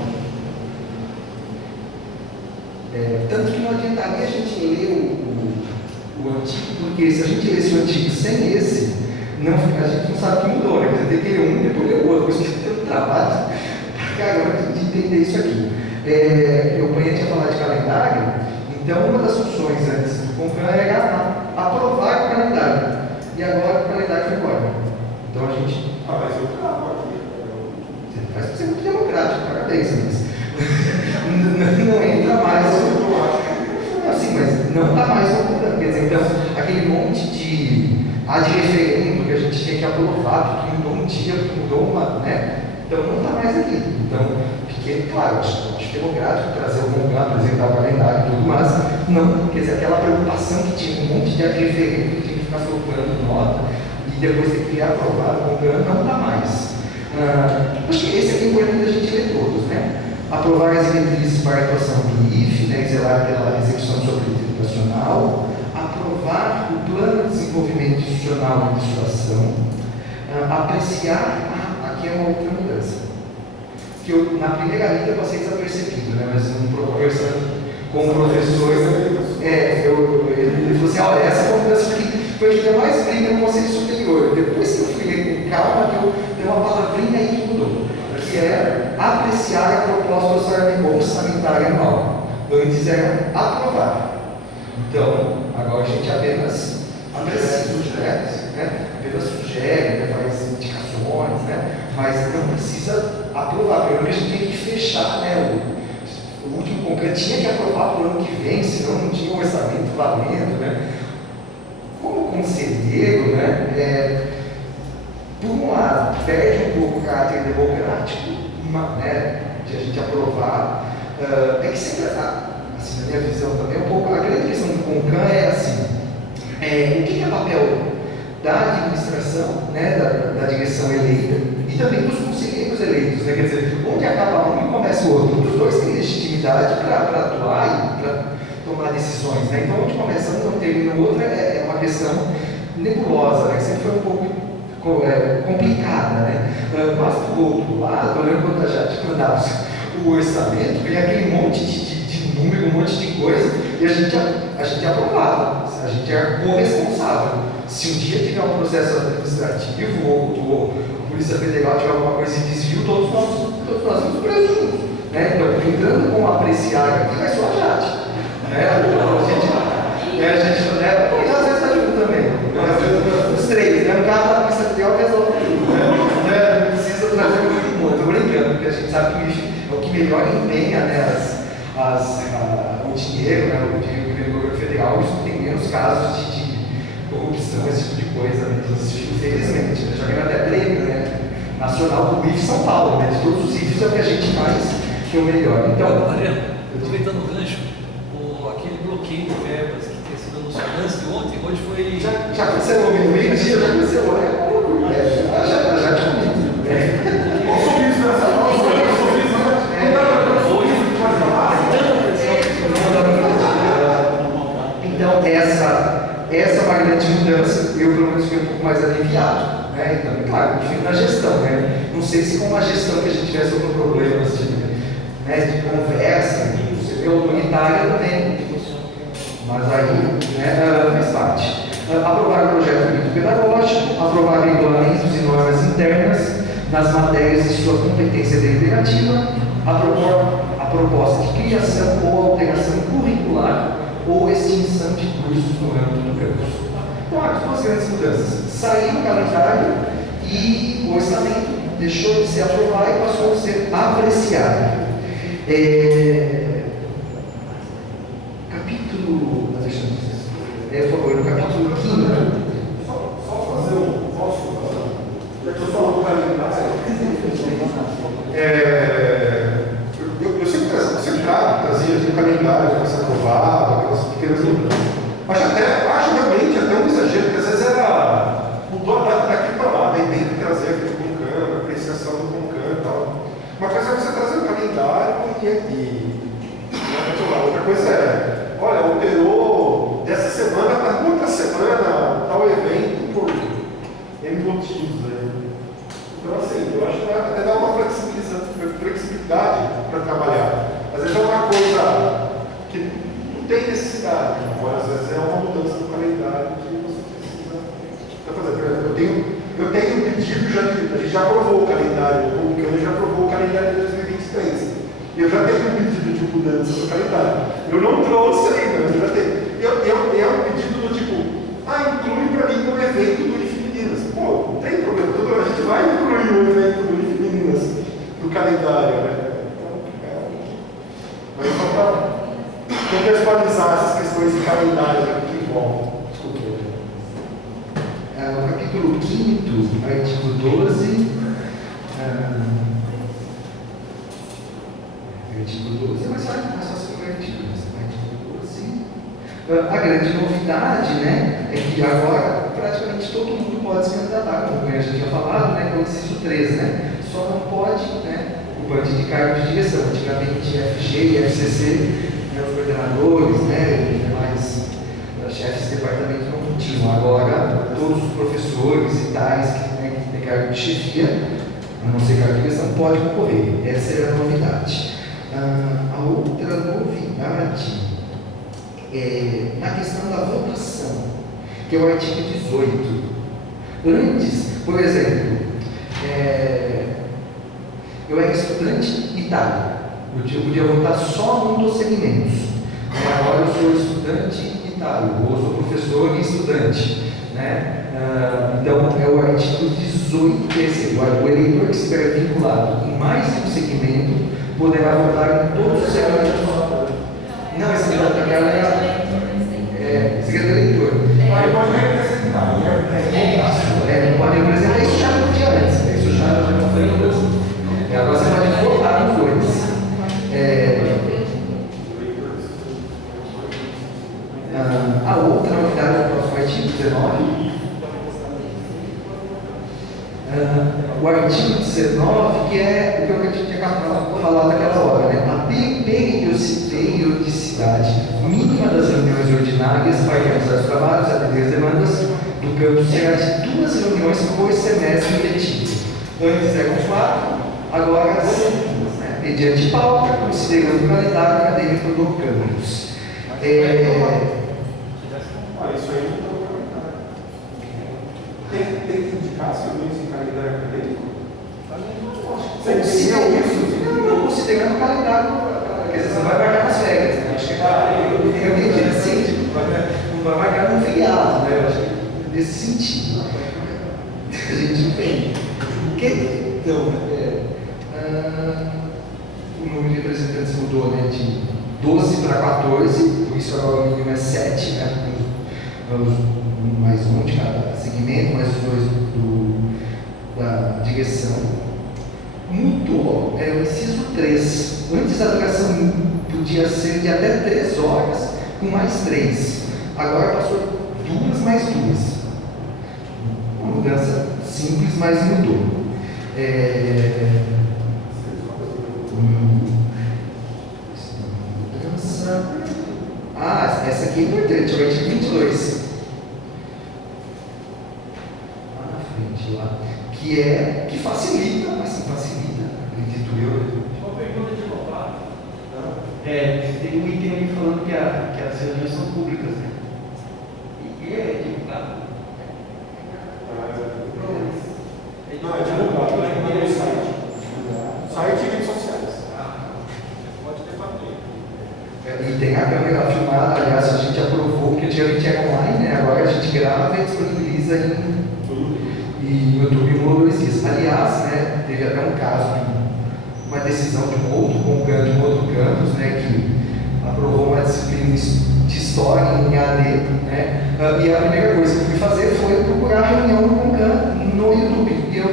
Tanto que não adiantaria a gente ler o antigo, porque se a gente lesse o antigo sem esse, a gente não sabe o que mudou, né? Tem que ler um e depois ler o outro, por isso que tem um trabalho de entender isso aqui. Eu tinha falado de calendário, então uma das funções antes do CONCAN era aprovar o calendário, e agora o calendário foi embora. Então a gente. Mas eu trago aqui. Você faz ser muito democrático, parabéns, mas não entra mais. Assim, mas não está mais ocupando. Quer dizer, então, aquele monte de referendo que a gente tinha que aprovar, porque mudou um dia, porque mudou uma, né? Então não está mais aqui. Então, fiquei claro, acho democrático trazer o CONCAN, apresentar o calendário e tudo, mas não, quer dizer, aquela preocupação que tinha um monte de referendo que tinha que ficar soltando nota e depois ter que aprovar o CONCAN, não está mais. Acho que esse aqui é importante a gente ler todos, né? Aprovar as diretrizes para a atuação do IFE, né, e zelar pela execução do Tribunal Nacional, aprovar o plano de desenvolvimento institucional e de situação, apreciar, aqui é uma outra mudança, que eu, na primeira lida, eu passei desapercebido, né, mas conversando com o professor, ele falou assim, olha, essa é uma mudança foi a que deu mais briga no Conselho Superior. Depois que eu fui ler com calma, deu uma palavrinha aí que mudou, que é apreciar a proposta orçamentária anual. Antes era aprovar. Então, agora a gente apenas aprecia, apenas sugere, faz indicações, mas não precisa aprovar. Primeiro a gente tem que fechar, o último CONCAN tinha que aprovar para o ano que vem, senão não tinha um orçamento valendo, Como conselheiro, por um lado, perde um pouco o caráter democrático, né, de a gente aprovar. É que sempre, assim, na minha visão também, um pouco, a grande questão do CONCAN é assim, o que é papel da administração, né, da direção eleita, e também dos conselheiros eleitos, né, quer dizer, onde acaba um e começa o outro. Os dois têm legitimidade para atuar e para tomar decisões, né? Então, onde começa um, não termina o outro, é uma questão nebulosa, né? Sempre foi um pouco complicada, né? Mas, do outro lado, eu lembro quando já te mandávamos o orçamento, vem aquele monte de número, um monte de coisa, e a gente aprovava, a gente era corresponsável. Se um dia tiver um processo administrativo ou a Polícia Federal tiver alguma coisa de desvio, todos nós vamos presos juntos, né? Então, entrando com a apreciar aqui, vai só a JAT. A gente, né? Mas às vezes está junto também. Os três, né? O carro da Polícia Federal resolve tudo. Não precisa trazer muito mundo. Estou brincando, porque a gente sabe que isso é o que melhor empenha, né, o dinheiro, né, o dinheiro do governo federal, isso tem menos casos de corrupção, esse tipo de coisa, né? Infelizmente. Né? Já ganhou até prêmio, né? Nacional do IF São Paulo, né? De todos os IFs é o que a gente faz, que é o melhor. Então, Mariano, aproveitando o gancho, aquele bloqueio de verbas que tinha sido anunciado antes de ontem, hoje foi. Já cancelou, meio-dia já cancelou, né? Já tinha ouvido. Então, essa é uma grande mudança, eu pelo menos fiquei um pouco mais aliviado, né? Então, claro, enfim, na gestão, né? Não sei se com uma gestão que a gente tivesse algum problema de conversa, você vê autoritária também, mas aí, né, faz parte. Aprovar o projeto pedagógico, aprovar regulamentos e normas internas nas matérias de sua competência deliberativa, a proposta de criação ou alteração curricular ou extinção de cursos no âmbito do campus. Então, há duas grandes mudanças. Saiu o calendário e o orçamento deixou de ser aprovado e passou a ser apreciado. Capítulo... por favor, no capítulo 5. Só fazer um... Já que eu falo do calendário... Eu sempre trazia aqui o calendário para ser aprovado, aquelas pequenas mudanças. Mas acho realmente até um exagero, porque às vezes mudou a data daqui para lá, daí tem que trazer aquele CONCAN, a apreciação do CONCAN e tal. Uma coisa é você trazer o calendário outra coisa é, olha, alterou dessa semana para outra semana tal evento por N motivos. Né? Então, assim, eu acho que até dá uma flexibilidade para trabalhar. Às vezes é uma coisa que não tem necessidade, agora às vezes é uma mudança no calendário que você precisa fazer. Por exemplo, eu tenho um pedido, a gente já aprovou o calendário, o CONCAN já aprovou o calendário de 2023. Eu já tenho um pedido de mudança no calendário. Eu não trouxe ainda, mas eu já tenho. É um pedido do tipo, inclui para mim um evento do Unif Meninas. Pô, não tem problema, a gente vai incluir o evento do Unif Meninas no calendário, né? Mas só para contextualizar essas questões de calendário que envolvem. Desculpa. No capítulo 5, artigo 12. Artigo 12 é mais fácil que o artigo 12. A grande novidade, né, é que agora praticamente todo mundo pode se candidatar, como a gente tinha falado, né, com o inciso 13, né, só não pode, né, ocupante de cargo de direção. Antigamente FG e FCC, né, os coordenadores, né, os demais chefes de departamento não tinham. Agora todos os professores e tais que têm cargo de chefia, a não ser cargo de direção, podem concorrer. Essa é a novidade. A outra novidade é na questão da votação, que é o artigo 18. Antes, por exemplo, eu era estudante Itália, eu podia votar só num dos segmentos. Agora eu sou estudante Itália, ou sou professor e estudante. Né? Então, é o artigo 18, que é o eleitor que estiver vinculado em mais de um segmento poderá votar em todos os segmentos. Não, esse daquela esse é do eleitor. Pode representar. Não pode representar, isso já não O artigo 19, que é o que eu tinha falado naquela hora, né? A periodicidade mínima das reuniões ordinárias para realizar os trabalhos, atender as demandas do campus será de 2 reuniões por semestre letivo. Antes eram 4, agora 5, né? Mediante pauta, considerando o calendário acadêmico do campus. Isso aí não está no calendário. Tem que indicar as reuniões em calendário acadêmico? Não, considerando o calendário, quer dizer, você vai marcar nas férias, né? Acho que eu entendi assim, não vai marcar no feriado, né? Eu acho que nesse sentido. A gente entende. Então, o número de representantes mudou, né, de 12 para 14, por isso agora o mínimo é 7, né? Mais um de cada segmento, mais os 2 da direção. Mudou, o inciso 3. Antes a duração podia ser de até 3 horas, com mais 3. Agora passou 2 mais 2. Uma mudança simples, mas mudou. Essa aqui é importante, o artigo 22. Lá na frente, lá. Que facilita, mas sim facilita, acredito eu. Uma pergunta de novato. Tem um item aí falando que as reuniões são públicas, né? E é divulgado. Não, é divulgado, é no site. Site e redes sociais. Pode ter papel. E tem a câmera filmada, aliás, a gente aprovou, porque antigamente era online, né? Agora a gente grava e disponibiliza em YouTube em 1 ou 2 dias. Aliás, né, teve até um caso de uma decisão de um outro campus, né, que aprovou uma disciplina de história em AD, né? E a primeira coisa que eu fui fazer foi procurar a reunião do CONCAN no YouTube. E eu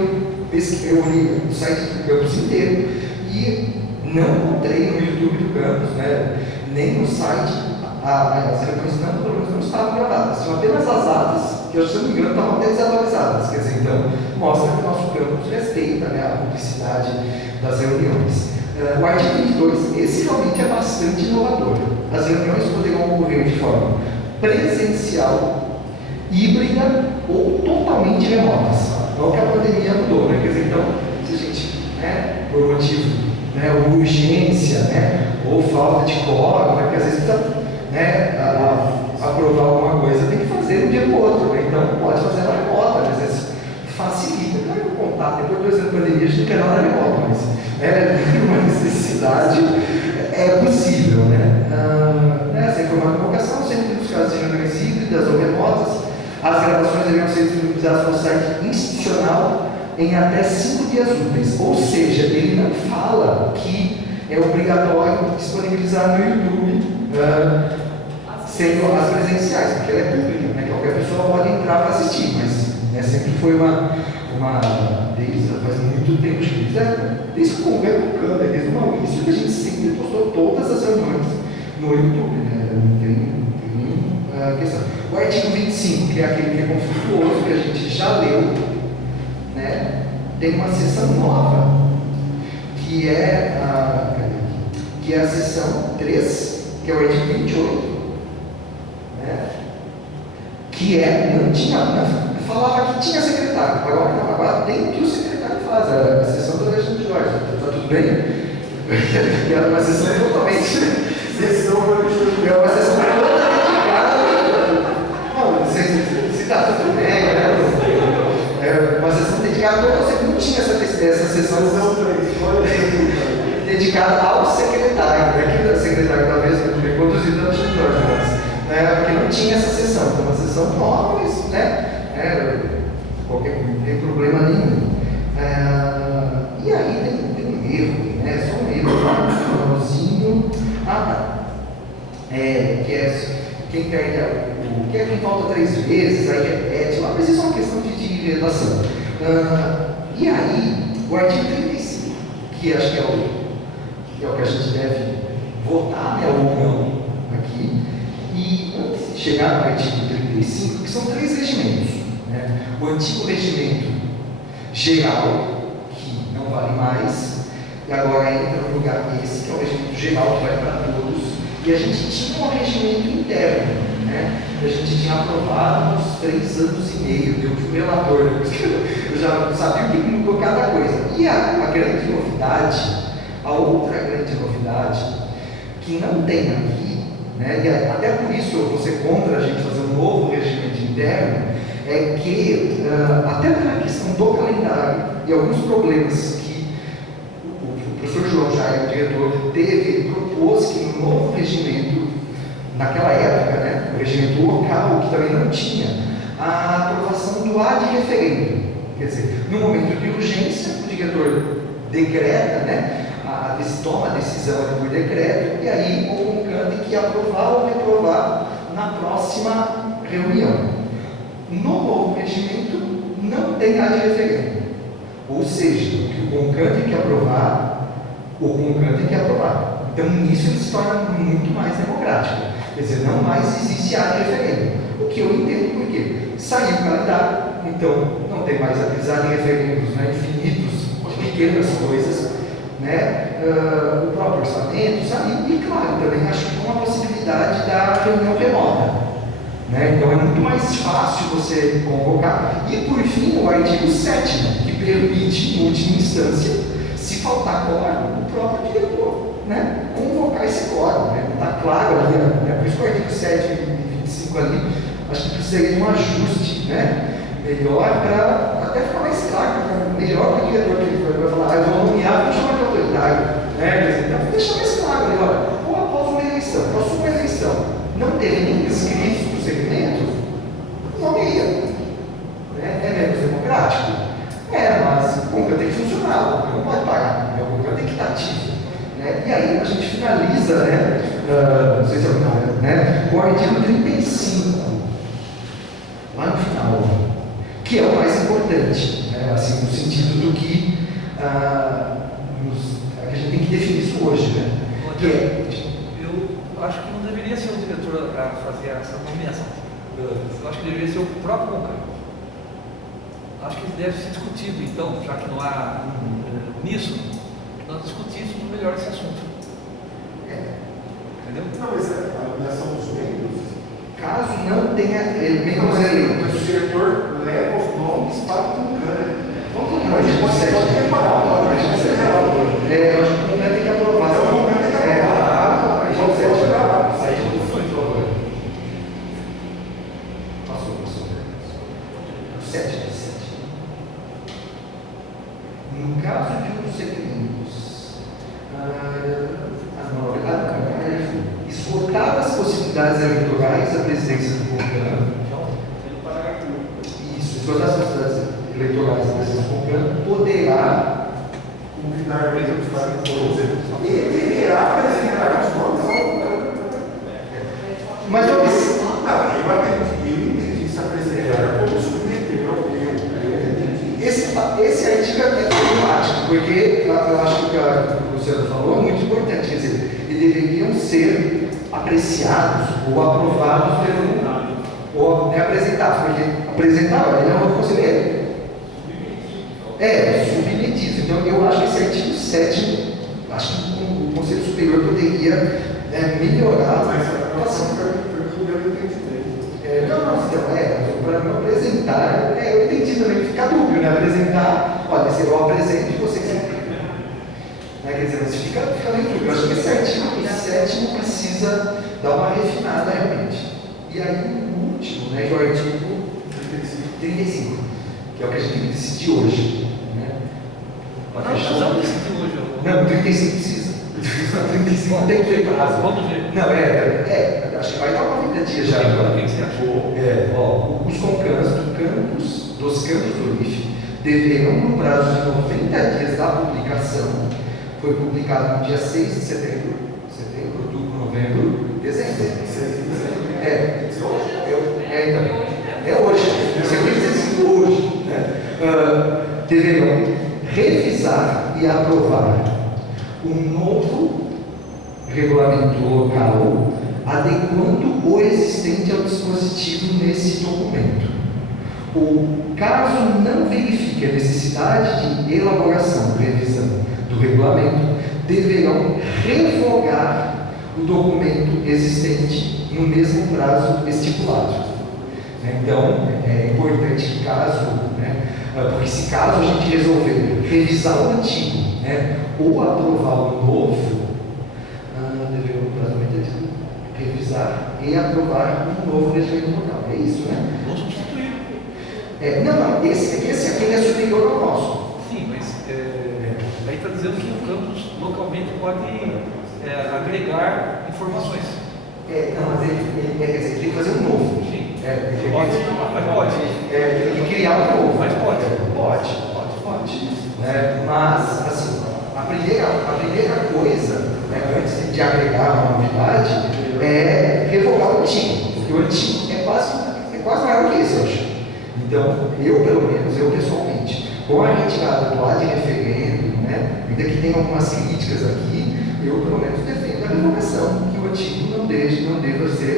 olhei o site do campus inteiro e não encontrei no YouTube do campus, né, nem no site, as reuniões não estavam gravadas, tinham apenas as atas, que eu, se não me engano, estavam até desatualizadas. Quer dizer, então, mostra que o nosso campus respeita, né, a publicidade das reuniões. O artigo 22, esse realmente é bastante inovador. As reuniões poderão ocorrer de forma presencial, híbrida ou totalmente remotas. Não que a pandemia mudou, né? Quer dizer, então, se a gente, né, por motivo, né, urgência, né, ou falta de quórum, né, que às vezes precisa, né, aprovar alguma coisa, tem que fazer de um dia para o outro, né? Então pode fazer ela remota, às vezes facilita. Claro que o contato, depois de 2 anos de pandemia, a gente não quer nada remota, mas uma necessidade é possível, né? Sem formar convocação, sempre nos casos de reuniões híbridas ou remotas, as gravações deveriam ser disponibilizadas no site institucional em até 5 dias úteis. Ou seja, ele não fala que é obrigatório disponibilizar no YouTube sendo as presenciais, porque ela é pública, né? Qualquer pessoa pode entrar para assistir, mas, né, sempre foi desde faz muito tempo, desde o Concan, desde o Maurício, que a gente sempre postou todas as reuniões no YouTube, né? Não tem questão. O artigo 25, que é aquele que é conflituoso, que a gente já leu, né? Tem uma seção nova, que é a seção 3, que é o artigo 28, né? Que falava que tinha secretário, agora tem o que o secretário faz, a sessão do Alexandre Jorge, está tudo bem? É uma sessão totalmente. É uma sessão toda dedicada. Não sei se está tudo bem, né? É uma sessão dedicada, você não tinha essa sessão dedicada ao secretário, né? Que o secretário talvez foi conduzido pelo Alexandre Jorge, porque não tinha essa sessão, então uma sessão nova, mas, né? Não tem problema nenhum. E aí tem um erro, né? Só um erro, finalzinho. Que é quem perde que é quem falta 3 vezes, aí repete, mas isso é uma questão de redação. E aí, o artigo 35, que acho que é o que a gente deve votar, né, ou não, aqui, e antes de chegar no artigo 35, que são 3 regimentos, né? O antigo regimento geral, que não vale mais, e agora entra no lugar esse, que é o regimento geral, que vai para todos, e a gente tinha um regimento interno, né? A gente tinha aprovado uns 3 anos e meio, eu fui relator, eu já sabia o que mudou cada coisa. E a grande novidade, a outra grande novidade, que não tem aqui, né, e até por isso eu vou ser contra a gente fazer um novo regimento interno, é que, até pela questão do calendário e alguns problemas que o professor João Jair, o diretor, teve, ele propôs que no novo regimento, naquela época, né, o regimento local, que também não tinha, a aprovação do ad referendo. Quer dizer, no momento de urgência, o diretor decreta, né, toma a decisão por decreto, e aí o CONCAN tem que aprovar ou reprovar na próxima reunião. No novo regimento, não tem ad referendo. Ou seja, o que o CONCAN tem que aprovar, o CONCAN tem que aprovar. Então, nisso ele se torna muito mais democrático. Quer dizer, não mais existe ad referendo. O que eu entendo por quê? Saiu o calendário, então não tem mais ad referendos, né, infinitos, pequenas coisas, né, o próprio orçamento saiu, e claro, também acho que com a possibilidade da reunião remota, né, então é muito mais fácil você convocar. E por fim, o artigo 7º, que permite, em última instância, se faltar quórum, o próprio diretor, né, convocar esse quórum, né, está claro ali, né, por isso que o artigo 7 e 25 ali, acho que precisaria de um ajuste, né, melhor, para até ficar mais claro, melhor que o diretor que vai falar, eu vou nomear, vou chamar de autoritário, né? Então, deixar mais claro, ali, olha, ou após uma eleição, após uma eleição, não teve nem inscritos do segmento, nomeia, né? É menos democrático? Mas o CONCAN tem que funcionar, não pode pagar, o CONCAN tem que estar ativo, né? E aí a gente finaliza, né? Não sei se é o final, né? Com o artigo 35, lá no final, que é o mais importante, né? Assim, no sentido do que a gente tem que definir isso hoje, né? Eu acho que não deveria ser o diretor a fazer essa nomeação. Eu acho que deveria ser o próprio CONCAN. Acho que deve ser discutido, então, já que não há nisso, nós discutíssemos melhor esse assunto. Entendeu? Não, mas a nomeação dos membros, caso não tenha membros eleitos, mas o diretor leva os nomes para o CONCAN. vamos A gente pode preparar uma hora, a gente vai relator. eu acho que o CONCAN tem que aprovar. O CONCAN tem que aprovar. A gente pode chegar lá. Aí já não foi, por favor. Passou. 7. No caso de um dos segmentos, esgotadas as possibilidades eleitorais da presidência do CONCAN, esgotadas as possibilidades eleitorais da presidência do CONCAN, poderá Convidar membros para todos. Ele deverá apresentar os nomes. Mas eu Eu entendi se apresentar como submeter ao meu. esse artigo é problemático, porque eu acho que o que o Luciano falou é muito importante, quer dizer, eles deveriam ser apreciados ou aprovados ou apresentados, porque apresentar, ele é um conselheiro. Submetido. Então eu acho que esse artigo 7, acho que o Conselho Superior poderia melhorar. Mas a relação foi o meu entendimento. Para não apresentar, eu entendi também, fica dúbio, né? Apresentar, olha, se eu apresento e você sempre. Quer dizer, mas fica meio dúbio. Eu acho que esse artigo 7 precisa dar uma refinada realmente. E aí, o último, né, que é o artigo 35, que é o que a gente tem que decidir hoje. Né? Mas nós precisamos decidir hoje. Não, 35 precisa. 35 tem que ter prazo. Vamos ver. Não, acho que vai dar uma 30 dias já. O que você achou? Os CONCANs dos campos do IFE deverão, no prazo de 90 dias da publicação, foi publicado no dia 6 de setembro, outubro, novembro, dezembro. É hoje. Você tem que dizer hoje. Né? Deverão revisar e aprovar um novo regulamento local, adequando o existente ao dispositivo nesse documento. Ou, caso não verifique que a necessidade de elaboração, revisão do regulamento deverão revogar o documento existente no mesmo prazo estipulado. Então, é importante que caso, porque se caso a gente resolver revisar o antigo, ou aprovar o novo, revisar e aprovar um novo regimento local. É isso, né? Não substituir. Não, esse aqui é superior ao nosso. Sim, mas aí está dizendo que o campus localmente pode agregar informações. Não, mas ele tem que fazer um novo. Sim. Pode. Ele criar um novo. Mas pode. Pode. Mas, assim, a primeira coisa, antes de agregar uma novidade, é revogar o antigo. Porque o antigo é quase maior que esse, eu acho. Então, eu pessoalmente, com a retirada do ad referendo, ainda que tenha algumas críticas aqui, eu pelo menos defendo a revogação, que o antigo não deva ser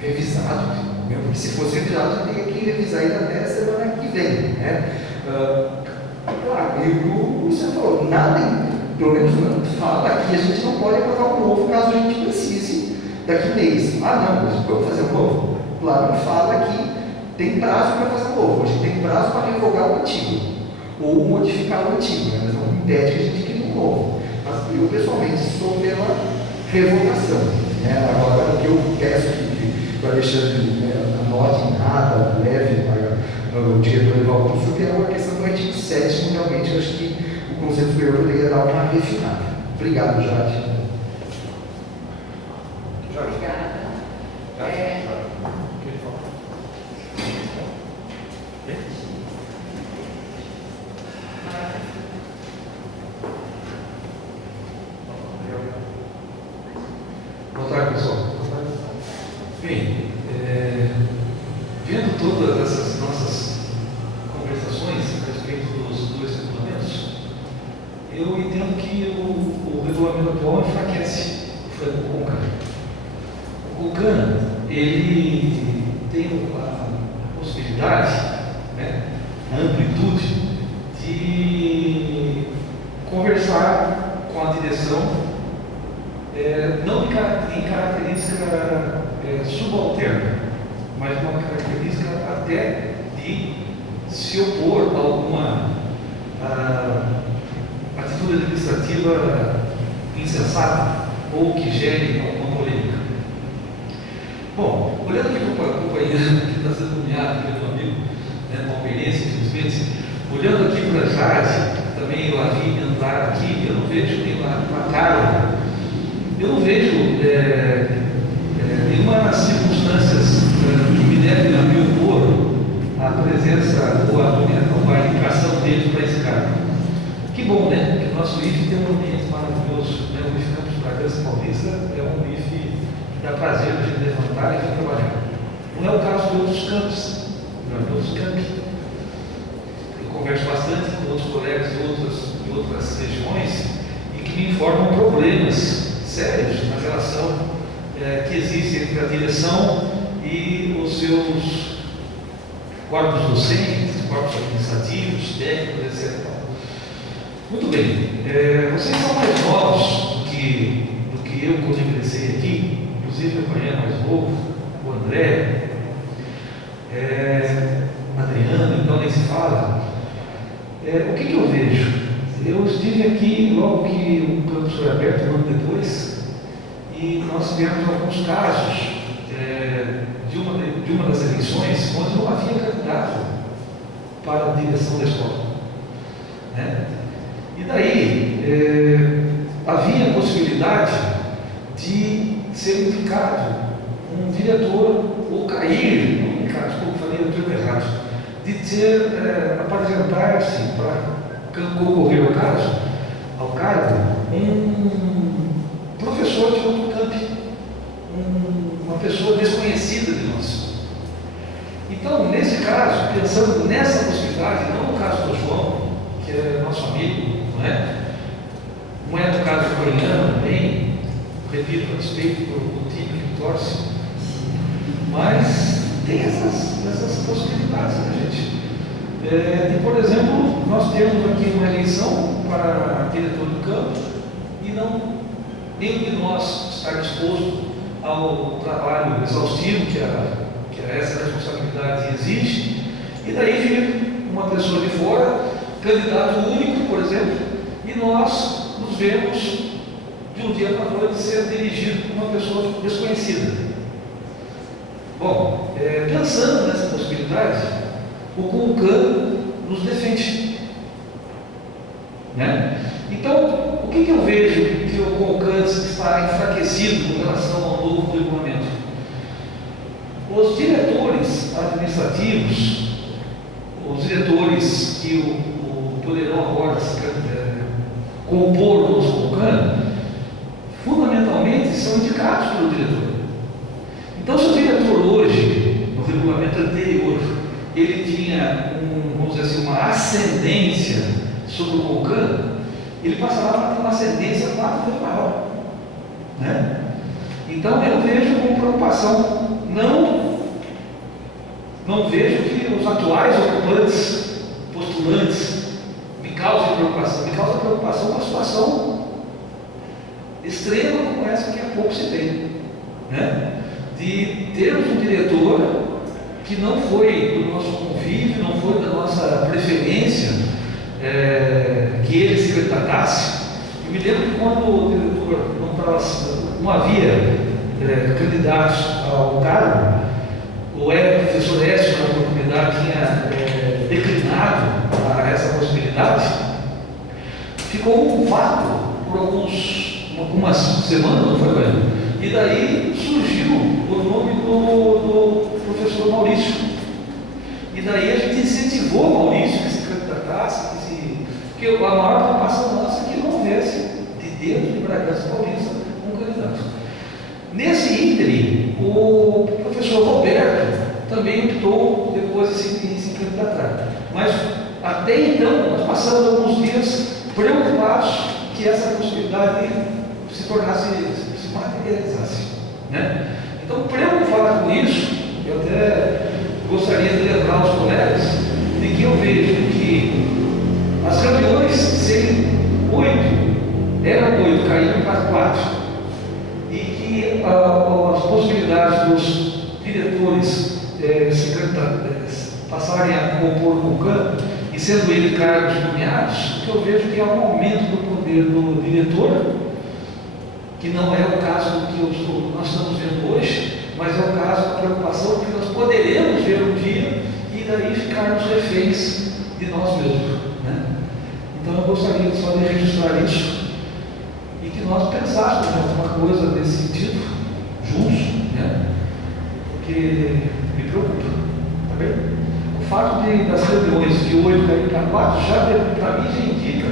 revisado, porque se fosse revisado, eu teria que revisar ainda até a semana que vem. Claro, e o senhor falou, nada, pelo menos não fala que a gente não pode aprovar um novo caso a gente precise daqui a mês. Não, mas vamos fazer um novo? Claro, fala que tem prazo para fazer um novo, a gente tem prazo para revogar o antigo, ou modificar o antigo, mas não impede que a gente crie um novo. Mas eu, pessoalmente, sou pela revogação. Agora, o que eu peço que o Alexandre anote em nada, leve para o diretor levar o consulta, é uma questão do artigo 7, realmente eu acho que o Conselho Superior poderia dar uma refinada. Obrigado, Jade. Obrigada. Boa tarde, pessoal. Bem, vendo todas essas nossas conversações a respeito dos dois regulamentos, eu entendo que o regulamento atual enfraquece o CONCAN. O CONCAN, ele tem a possibilidade, a amplitude de conversar com a direção, não em característica subalterna, mas uma característica até de se opor a alguma atitude administrativa insensata ou que gere alguma polêmica. Bom, olhando aqui para o companheiro que está sendo nomeado pelo amigo palmeirense, infelizmente, olhando aqui para a Jade, também eu a vi andar aqui, eu não vejo nenhuma cara, eu não vejo nenhuma circunstâncias que me levem a me opor à presença ou à indicação dele para esse cargo. Que bom, né? Que o nosso IFE tem um ambiente maravilhoso. O IFE Campus Bragança Paulista é um IFE que dá prazer de levantar e de trabalhar. Não é o caso de outros campos, de outros campi. Eu converso bastante com outros colegas de outras regiões e que me informam problemas sérios na relação que existe entre a direção e os seus corpos docentes, corpos administrativos, técnicos, etc. Muito bem, vocês são mais novos do que eu quando ingressei aqui, inclusive o companheiro mais novo, o André, Adriano, então nem se fala. O que eu vejo? Eu estive aqui logo que o campus foi aberto, um ano depois, e nós tivemos alguns casos de uma das eleições onde não havia candidato para a direção da escola. E daí havia a possibilidade de ser indicado um diretor, ou cair, não indicado, desculpa, falei o termo errado, de apresentar-se para concorrer ao cargo, um professor de outro campo, uma pessoa desconhecida de nós. Então, nesse caso, pensando nessa possibilidade, não no caso do João, que é nosso amigo, não é no caso do Corinhano também, repito, a respeito do time que torce, mas tem essas possibilidades, né, gente? de, por exemplo, nós temos aqui uma eleição para diretor do campo e nenhum de nós está disposto ao trabalho exaustivo que essa responsabilidade exige, e daí vem uma pessoa de fora, candidato único, por exemplo, e nós nos vemos de um dia para a noite ser dirigido por uma pessoa desconhecida. Bom, pensando nessa possibilidade, o CONCAN nos defende, né? Então, o que eu vejo que o CONCAN está enfraquecido com relação ao novo regulamento? Os diretores administrativos, os diretores que poderão agora compor o nosso CONCAN, fundamentalmente são indicados pelo diretor. Então, se o diretor hoje, no regulamento anterior, ele tinha vamos dizer assim, uma ascendência sobre o CONCAN, ele passará a ter uma ascendência 4 vezes maior, né? Então, eu vejo com preocupação, não vejo que os atuais ocupantes, postulantes, me causem preocupação. Me causa preocupação uma situação extrema como essa que há pouco se tem, né? De termos um diretor que não foi do nosso convívio, não foi da nossa preferência, que ele se candidatasse. Eu me lembro que quando o diretor não havia candidatos ao cargo, o professor Écio, na oportunidade, tinha declinado essa possibilidade, ficou um vácuo por algumas semanas, não foi, velho? E daí surgiu o nome do professor Maurício. E daí a gente incentivou o Maurício que se candidatasse, porque a maior preocupação nossa é que não houvesse de dentro de Bragança Paulista um candidato. Nesse ínterim, o professor Roberto também optou depois de se candidatar. Mas até então, nós passamos alguns dias preocupados que essa possibilidade se materializasse, né? Então, preocupado com isso, eu até gostaria de lembrar os colegas de que eu vejo que as reuniões serem 8, eram 8, caíram para 4, e que as possibilidades dos diretores passarem a compor o CONCAN, e sendo ele cargos nomeados, que eu vejo que há um aumento do poder do diretor, que não é o caso do que nós estamos vendo hoje, mas é o caso da preocupação que nós poderemos ver um dia e daí ficarmos reféns de nós mesmos, né? Então eu gostaria só de registrar isso e que nós pensássemos em alguma coisa nesse sentido, juntos, né? Porque me preocupa, tá bem? O fato das reuniões de 8 cair para 4 já, para mim, já indica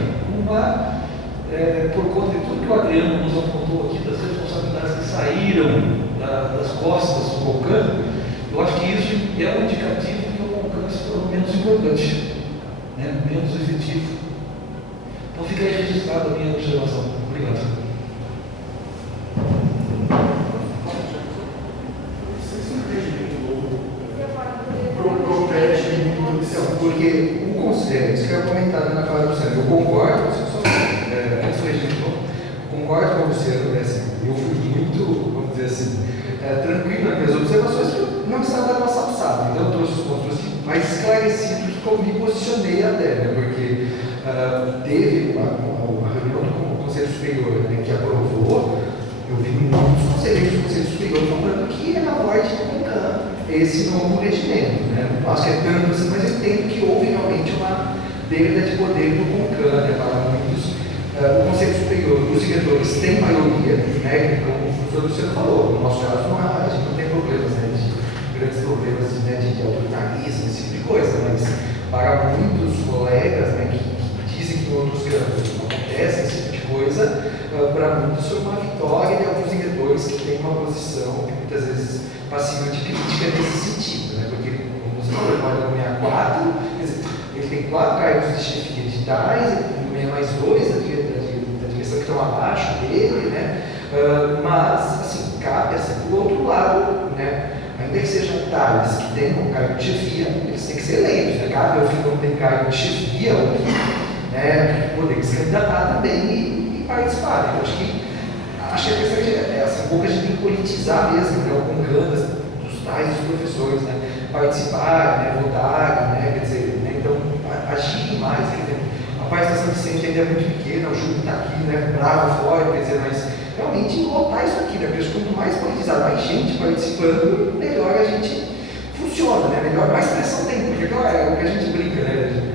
por conta de tudo que o Adriano nos apontou aqui, das responsabilidades que saíram das costas do CONCAN, eu acho que isso é um indicativo de que o CONCAN se tornou menos importante, né? Menos efetivo. Então fica aí registrada a minha observação. Obrigado. Porque o conselho, isso que eu ia comentar na fala do Luciano, eu concordo, concordo com o Luciano, eu fui muito, vamos dizer assim, tranquilo nas minhas observações, que eu não estava no passado sábado, então eu trouxe os pontos mais esclarecidos como me posicionei até, né, porque teve a reunião do Conselho Superior, né, que aprovou, eu vi muitos conselheiros do Conselho Superior falando que era a voz de CONCAN esse novo regimento, né? Não acho que é tanto assim, mas eu entendo que houve realmente uma perda de poder do CONCAN, né, para muitos. O Conselho Superior, os diretores têm maioria, né, como o professor Luciano falou, no nosso caso a gente não tem problemas, né, de grandes problemas, né, de autoritarismo, esse tipo de coisa, mas para muitos colegas, né, que dizem que em outros campos não acontece esse tipo de coisa, para muitos foi uma vitória de alguns diretores que têm uma posição que muitas vezes passível de crítica nesse sentido, né, porque, como você falou, ele pode nomear 4, quer dizer, ele tem 4 cargos de chefia digitais, ele nomeia mais 2 da direção que estão abaixo dele, né? Mas, assim, cabe, assim, por outro lado, né, ainda que sejam otários que tenham cargo de chefia, eles têm que ser eleitos, né? Cada que não tem cargo de chefia, né, poder se candidatar também e participar. Então, acho que a questão é essa, um pouco a gente tem que politizar mesmo, né, o CONCAN dos tais dos professores, né, participarem, né, votarem, né, quer dizer, né, então agir mais, quer dizer, a participação docente ainda é muito pequena, o Júlio está aqui, né, bravo, fora, quer dizer, mas realmente votar isso aqui, né, porque acho que quanto mais politizado, mais gente participando, melhor a gente funciona, né, melhor, mais pressão tem, porque claro, é o que a gente brinca, né,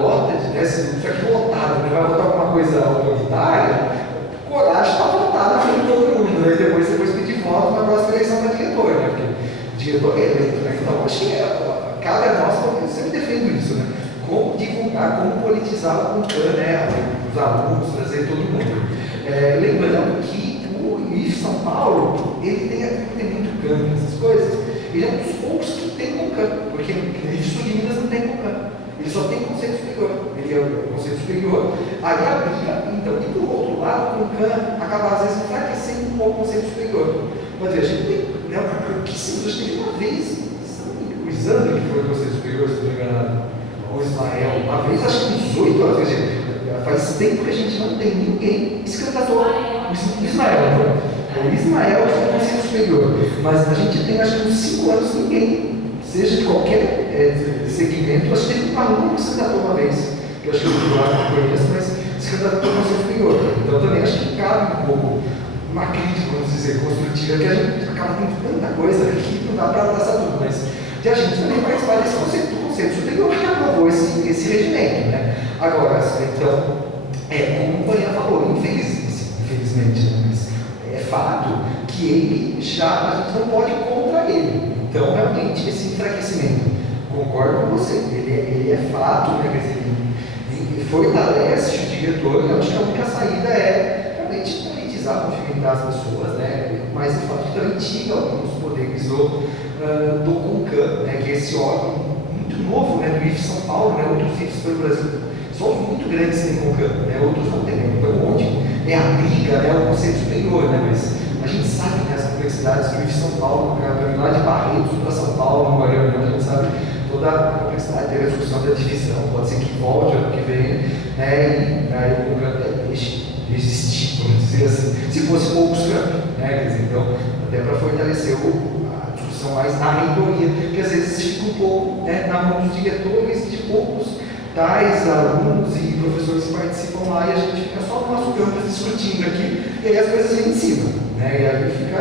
lota de, né, se isso aqui lotado, né, vai votar alguma coisa autoritária, coragem para votar na frente de todo mundo, né, e depois pedir voto na próxima eleição para diretor, né, porque diretor é eleito, né, então acho que cabe a nós, eu sempre defendo isso, né, como divulgar, como politizar o CONCAN, né, os alunos, trazer todo mundo. Lembrando que o IF São Paulo, ele tem muito CAN, essas coisas, ele é um dos poucos que tem CONCAN, porque o IF Sul de Minas não tem CONCAN, ele só tem conceito superior, ele é o conceito superior. Aí a briga, então, e do outro lado, o CONCAN acaba às vezes enfraquecendo um pouco o conceito superior. Mas veja, a gente tem, né, pouquíssimos, acho que teve uma vez, o Isandro que foi o conceito superior, se não me engano, ou o Ismael, uma vez, acho que uns 8 anos, quer dizer, faz tempo que a gente não tem ninguém que se candidatou. O Ismael foi o conselho superior, mas a gente tem, acho que uns 5 anos, ninguém, seja de qualquer segmento, acho que teve um aluno que se candidatou uma vez, que eu acho que eu não conheço, mas se candidatou ao conselho superior. Então também acho que cabe um pouco uma crítica, vamos dizer, construtiva, que a gente acaba tendo tanta coisa que não dá para abraçar tudo, mas que a gente também participar desse conceito do conselho superior que aprovou esse regimento, né? Agora, então, como o Banha falou, infelizmente, né? Mas é fato que ele a gente não pode ir contra ele. Então, realmente, esse enfraquecimento, concordo com você, ele é fato, né? Quer dizer, ele fortalece o diretor, e eu acho que a única saída é realmente politizar, movimentar as pessoas, né? Mas o fato de também tira alguns poderes do CONCAN, né? Que é esse órgão muito novo, né? Do IF São Paulo, né? Outros IFs pelo Brasil são muito grandes sem CONCAN, né? Outros não tem, né? Então, onde é a briga, né? O conceito superior, né? Mas a gente sabe, né, as complexidades do IF São Paulo, para lá de Barretos para São Paulo, no Guarani, a gente sabe toda a complexidade da discussão da divisão, pode ser que volte ano que vem, né? E aí o CONCAN deixe de existir, vamos dizer assim, se fosse poucos campos, né? Quer dizer, então, até para fortalecer a discussão mais na reitoria, que às vezes fica um pouco, né, na mão dos diretores de poucos tais alunos e professores que participam lá, e a gente fica só no nosso campus discutindo aqui, e aí as coisas vêm em cima, né? E aí fica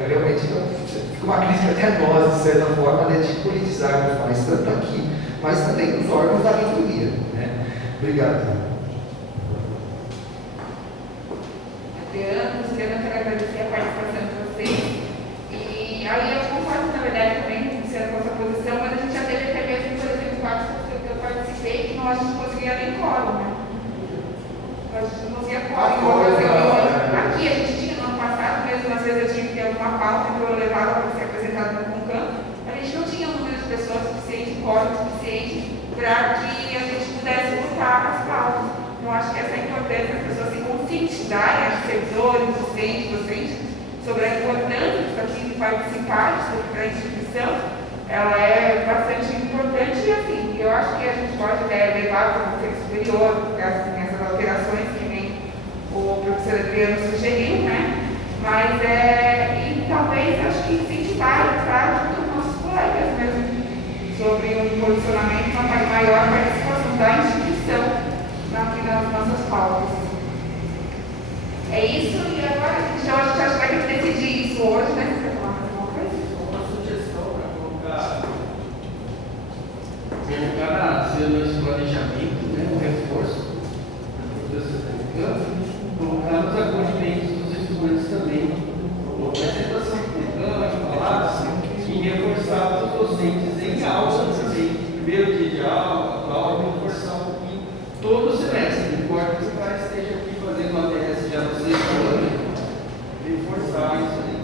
realmente, então, fica uma crítica até nós, de certa forma, né, de politizarmos mais, tanto aqui, mas também nos órgãos da reitoria, né? Obrigado. Luciana, quero agradecer a participação de vocês. E aí eu concordo, na verdade, também, Luciana, com essa posição, mas a gente já teve até mesmo, por exemplo, vários que eu participei, que a gente não conseguia nem quórum, né? A gente não conseguia quórum. Aqui a gente tinha no ano passado, mesmo às vezes eu tinha que ter alguma pauta que eu levava para ser apresentado no CONCAN, a gente não tinha um número de pessoas suficiente, quórum suficiente, para que a gente pudesse votar as pautas. Então, acho que essa é a importância das pessoas se conscientizarem, as servidores, docentes, sobre a importância disso aqui, de participar disso para a instituição, ela é bastante importante e, assim, eu acho que a gente pode levar para o conselho superior, essas alterações que nem o professor Adriano sugeriu, né? Mas, e talvez, acho que incentivar, junto com nossos colegas mesmo, sobre um posicionamento, uma maior participação da instituição aqui nas nossas pautas. É isso, e agora a gente acho que vai ter que decidir isso hoje, né? Você quer falar mais alguma coisa? Uma sugestão para colocar nesse planejamento, né, um reforço da professora de campo, colocar nos acolhimentos dos estudantes também, uma apresentação de palavras e reforçar os docentes em aula também, primeiro dia de aula, reforçar um pouquinho todo o semestre, não importa que o cara esteja aqui fazendo uma tese já no sexto ano, reforçar isso aí.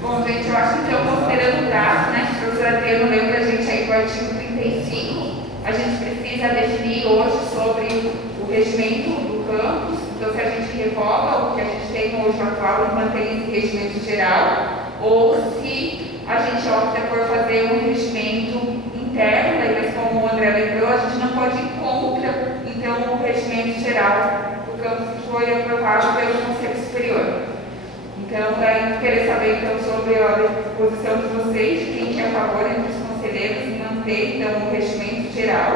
Bom, gente, eu acho que então, considerando o prazo, né, que o professor Adriano leu para a gente aí do artigo 35, a gente precisa definir hoje sobre o regimento do campus. Então, se a gente revoga o que a gente tem hoje, hoje atual e mantém esse regimento geral, ou se a gente opta por fazer um regimento interno, daí, mas como o André lembrou, a gente não pode ir contra, então, o regimento geral do campus que foi aprovado pelo Conselho Superior. Então, daí, querer saber então, sobre a posição de vocês, de quem que é a favor entre os conselheiros em manter então, o regimento geral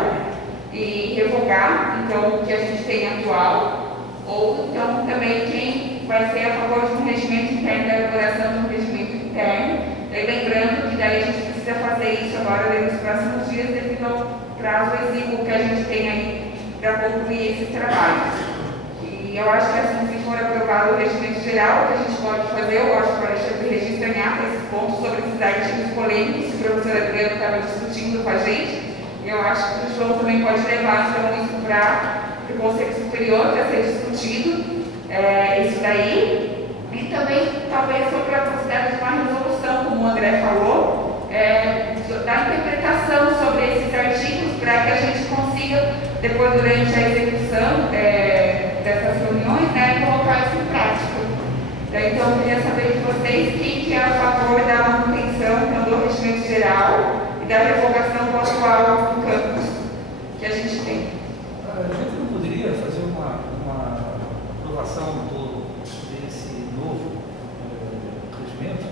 e revogar então, o que a gente tem atual, ou então também quem vai ser a favor de um regimento interno, da elaboração de um regimento interno. E lembrando que daí a gente precisa fazer isso agora nos próximos dias, devido ao prazo exíguo que a gente tem aí para concluir esses trabalhos. E eu acho que assim, se for aprovado o regimento geral, o que a gente pode fazer, eu acho que o Alexandre registra em ata esses pontos sobre esses artigos polêmicos que o professor Adriano estava discutindo com a gente. E eu acho que o João também pode levar então, isso para o Conselho Superior para ser discutido, isso daí. E também, talvez, sobre a possibilidade de uma resolução, como o André falou, da interpretação sobre esses artigos para que a gente consiga, depois, durante a execução dessas reuniões, né, colocar isso em prática. Então, eu queria saber de vocês quem que é a favor da manutenção então, do regimento geral e da revogação do atual do campus que a gente tem. A gente não poderia fazer uma aprovação desse novo regimento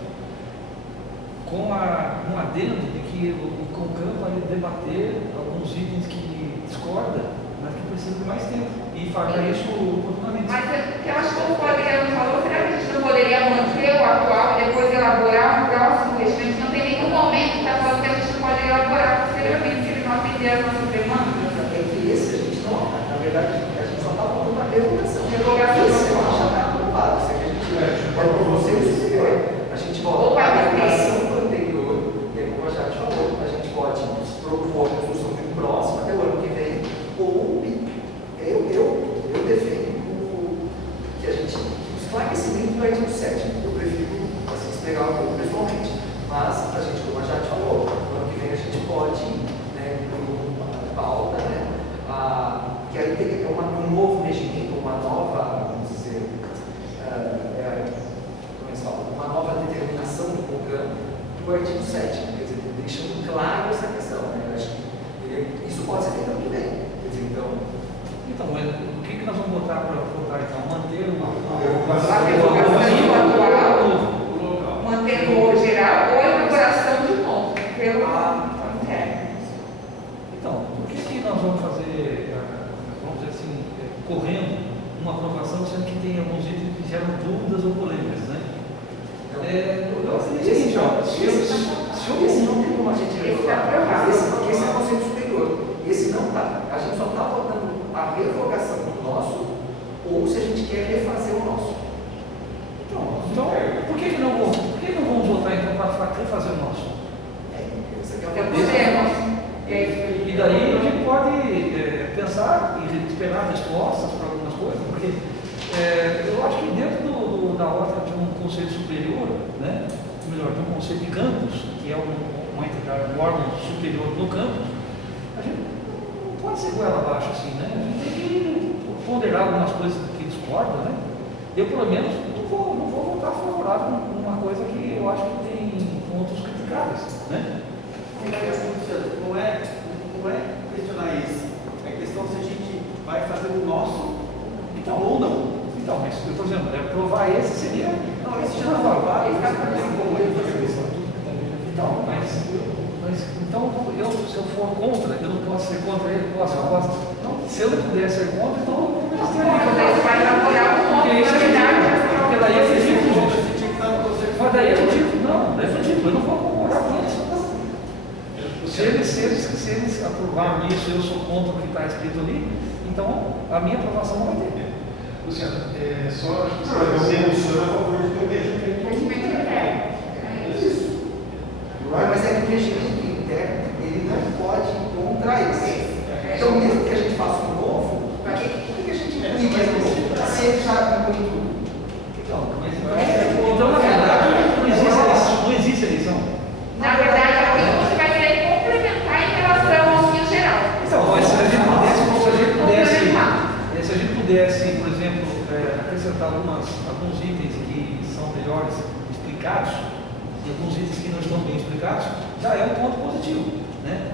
com um adendo de que o CONCAM vai debater alguns itens que discorda, mas que precisa de mais tempo, e fará isso oportunamente. Mas eu acho que como o Adriano falou, será que a gente não poderia manter o atual e depois elaborar um próximo regimento? Não tem nenhum momento que está falando que a gente não pode elaborar posteriormente, se ele não atender as nossas demandas. É que esse a gente não, na verdade, a gente só está falando da revogação. Revogação esse já está aprovado. Se a gente vai para o Conselho Superior, a gente volta para a revogação anterior, e aí, como a Jade falou, a gente pode propor a construção de um próximo até o ano que vem, ou eu defendo que a gente, o esclarecimento do artigo 7º, eu prefiro assim, esperar um pouco pessoalmente, mas a gente, como a Jade falou, no ano que vem a gente pode, né, uma pauta, né, que aí teria um novo regimento, uma nova, vamos dizer, uma nova determinação do CONCAM do artigo 7º, quer dizer, deixando claro essa questão, né, eu acho que isso pode ser feito ano que vem, quer dizer, Então, mas o que nós vamos botar para votar então? Manter uma A revogação atual, mantendo o geral, ou a elaboração de novo, pelo interno. Então, por que nós vamos fazer, vamos dizer assim, correndo uma aprovação, sendo que tem alguns itens que geram dúvidas ou polêmicas, né? Eu acredito o seguinte, ó, esse não tem como a gente revogar, porque esse é o Conselho Superior, esse não está, a gente só está votando a revogação do nosso, ou se a gente quer refazer o nosso. Então por que não vamos votar então para refazer o nosso? E daí a gente pode pensar e esperar respostas para algumas coisas, porque eu acho que dentro da ótica de um conselho superior, né, melhor, de um conselho de campus, que é uma entidade, um órgão superior no campus, a gente não pode ser goela abaixo assim, né? A gente tem que ponderar algumas coisas que discordam, né? Eu, pelo menos, não vou votar favorável numa coisa que eu acho que tem pontos criticáveis, né? Não é questionar isso. É questão se a gente vai fazer o nosso ou não. Então, mas eu estou dizendo, aprovar esse seria. Não, esse já está aprovado, Então, se eu for contra, eu não posso ser contra ele, posso. Não, se eu não puder ser contra, então eu vou Você vai elaborar um ponto de verdade. porque daí é ridículo, gente. Mas daí é ridículo, não é ridículo, eu não vou concordar com isso. Se eles aprovaram isso, eu sou contra o que está escrito ali, então a minha aprovação não vai ter. Luciano, só acho que Não, eu sou a favor de ter o regimento. Regimento interno. Isso. Mas é que o regimento interno, ele não pode ir contra esse. Então, mesmo que a gente faça um novo, por que a gente incluiria novo? Se ele já inclui tudo. Então, na verdade, não existe eleição. Na verdade, é o que você vai querer complementar em relação ao fio geral. Então, mas se a gente pudesse, por exemplo, acrescentar acrescentar alguns itens que são melhores explicados e alguns itens que não estão bem explicados, já é um ponto positivo, né?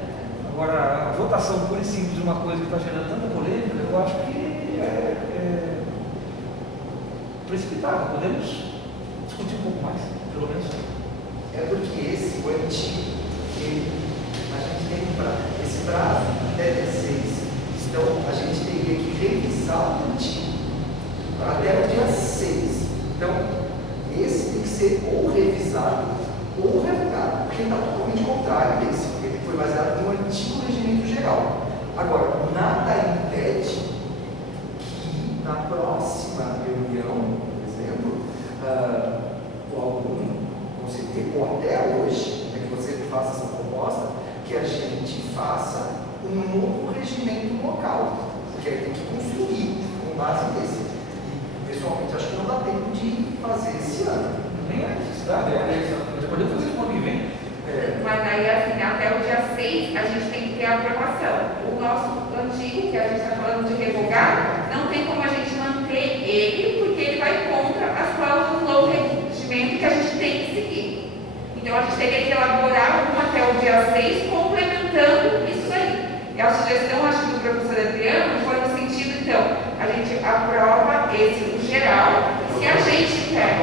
Agora, a votação pura e simples de uma coisa que está gerando tanta polêmica, eu acho que é precipitada. Podemos discutir um pouco mais, pelo menos. É porque o antigo, a gente tem um prazo. Esse prazo até dia 6. Então, a gente teria que revisar o antigo até o dia 6. Então, esse tem que ser ou revisado ou revogado, porque está totalmente contrário desse, porque ele foi baseado no antigo regimento geral. Agora, nada impede que na próxima reunião, por exemplo, ou algum conselheiro, ou até hoje, que você faça essa proposta, que a gente faça um novo regimento local, porque aí tem que construir com base nesse. E, pessoalmente, acho que não dá tempo de fazer esse ano. Nem a necessidade, já podemos fazer isso no ano que vem. Mas aí, assim, até o dia 6, a gente tem que ter a aprovação. O nosso antigo, que a gente está falando de revogar, não tem como a gente manter ele, porque ele vai contra as cláusulas do novo regimento que a gente tem que seguir. Então, a gente teria que elaborar um até o dia 6, complementando isso daí. E a sugestão, acho que do professor Adriano, foi no sentido, então, a gente aprova esse, o geral, se a gente quer.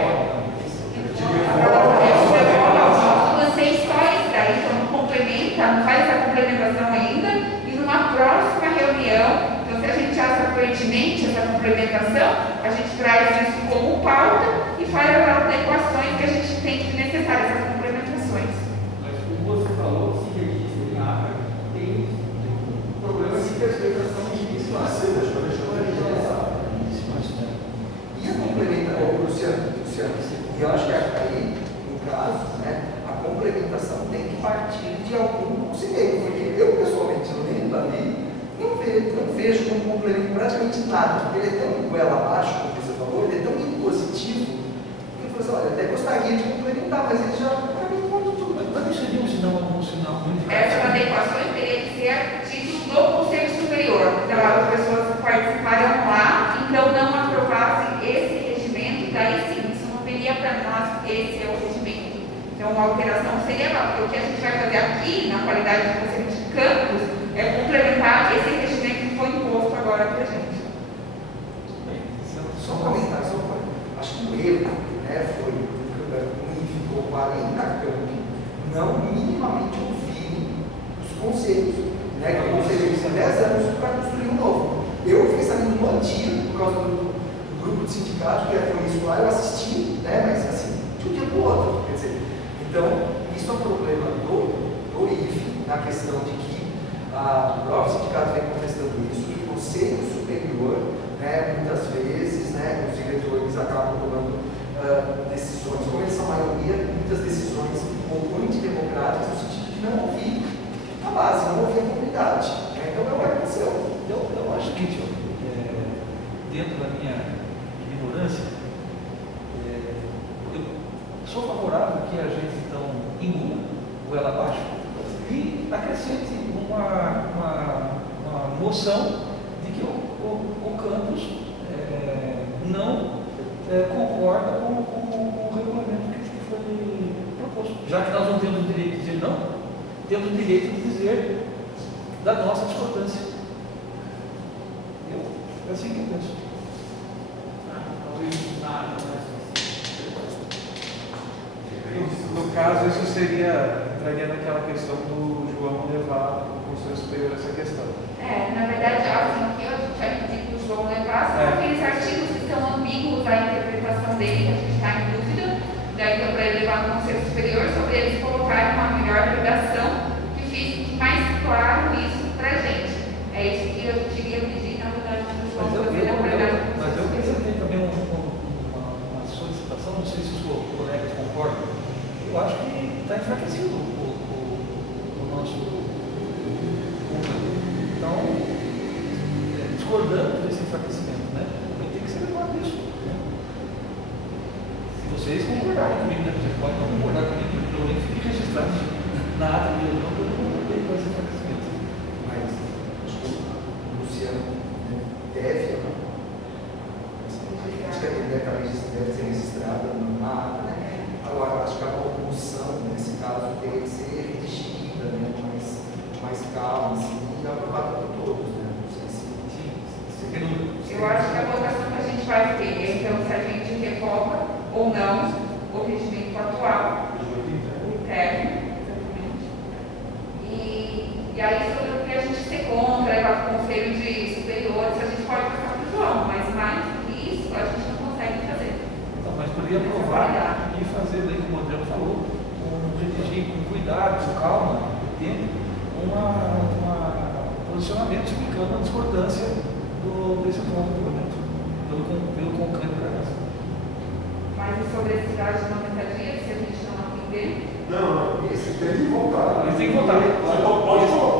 Vocês só isso daí, então não complementa, não faz essa complementação ainda, e numa próxima reunião, então se a gente acha pertinente essa complementação, a gente traz isso como pauta e faz as adequações que a gente tem que necessárias, essas complementações. Mas como você falou, se registra em ata, tem problema de interpretação disso lá. E a complementação, Luciano, eu acho que aí, no caso, né, a complementação tem que partir de algum conselheiro, porque eu, pessoalmente, lendo ali, não vejo como complemento praticamente nada, porque ele é tão goela abaixo, como você falou, ele é tão impositivo, que ele falou assim, olha, até gostaria de complementar, mas ele já complementou tudo. Mas não seria um sinal muito Essas adequações teriam que ser a título do Conselho Superior, então as pessoas que participaram lá, então não aprovassem esse regimento, daí sim, isso não viria para nós, esse é o regimento. Então, uma alteração seria lá, porque o que a gente vai fazer aqui, na qualidade de conselho de campos, é complementar esse regimento que foi imposto agora para a gente. Só comentar, acho que o erro, né, foi unificou 40 campos, não minimamente ouvirem os conselhos, né, que o conselho tem 10 anos para construir um novo. Eu fiquei sabendo no antigo, por causa do grupo de sindicato, que foi isso lá, eu assisti, né, mas assim, de um dia para o outro, quer dizer. Então, isso é um problema do IFE, na questão de que o próprio sindicato vem contestando isso, e o Conselho Superior, né, muitas vezes, né, os diretores acabam tomando decisões, como eles são a maioria, muitas decisões um pouco antidemocráticas, no sentido de não ouvir a base, não ouvir a comunidade. Né? Então, é o que aconteceu. Eu acho que, dentro da minha ignorância, eu sou favorável que a gente, então, engula o ela abaixo e acrescente uma moção de que o campus não concorda com o regulamento que foi proposto. Já que nós não temos o direito de dizer não, temos o direito de dizer da nossa discordância. É assim que eu penso. No caso, isso entraria naquela questão do João levar o Conselho Superior essa questão. Na verdade, assim, que a gente vai pedir para o João levar são aqueles artigos que estão ambíguos à interpretação dele, que a gente está em dúvida, daí então para ele levar no Conselho Superior, sobre eles colocarem uma melhor redação que fique mais claro isso para a gente. É isso que eu queria pedir, na verdade, para o João fazer na qualidade. Mas eu apresentei também uma solicitação, não sei se os colegas concordam. Eu acho que está enfraquecido o nosso conteúdo. Então, discordando desse enfraquecimento, né? Tem que ser levado isso. Né? Se vocês concordarem comigo, né? Vocês podem não concordar comigo, pelo menos fique registrado na ata de reunião que eu não concordei com esse enfraquecimento. Mas acho que o Luciano deve, acho que ele deve calma, assim, e aprovada por todos, né? Não sei se Eu acho que a votação que a gente vai ter é então se a gente revoga ou não o regimento atual, o interno, exatamente. E aí, sobre o que a gente ser contra, levar para o conselho de superiores, a gente pode passar para o João, mas mais do que isso a gente não consegue fazer. Então, mas poderia aprovar e fazer, daí, como o Adriano falou, redigir com cuidado, com calma, com tempo, um posicionamento explicando a discordância desse ponto do documento, pelo concreto da casa. Mas sobre esse prazo de 90 dias, se a gente não atender. Não, esse tem que voltar. Esse tem que voltar.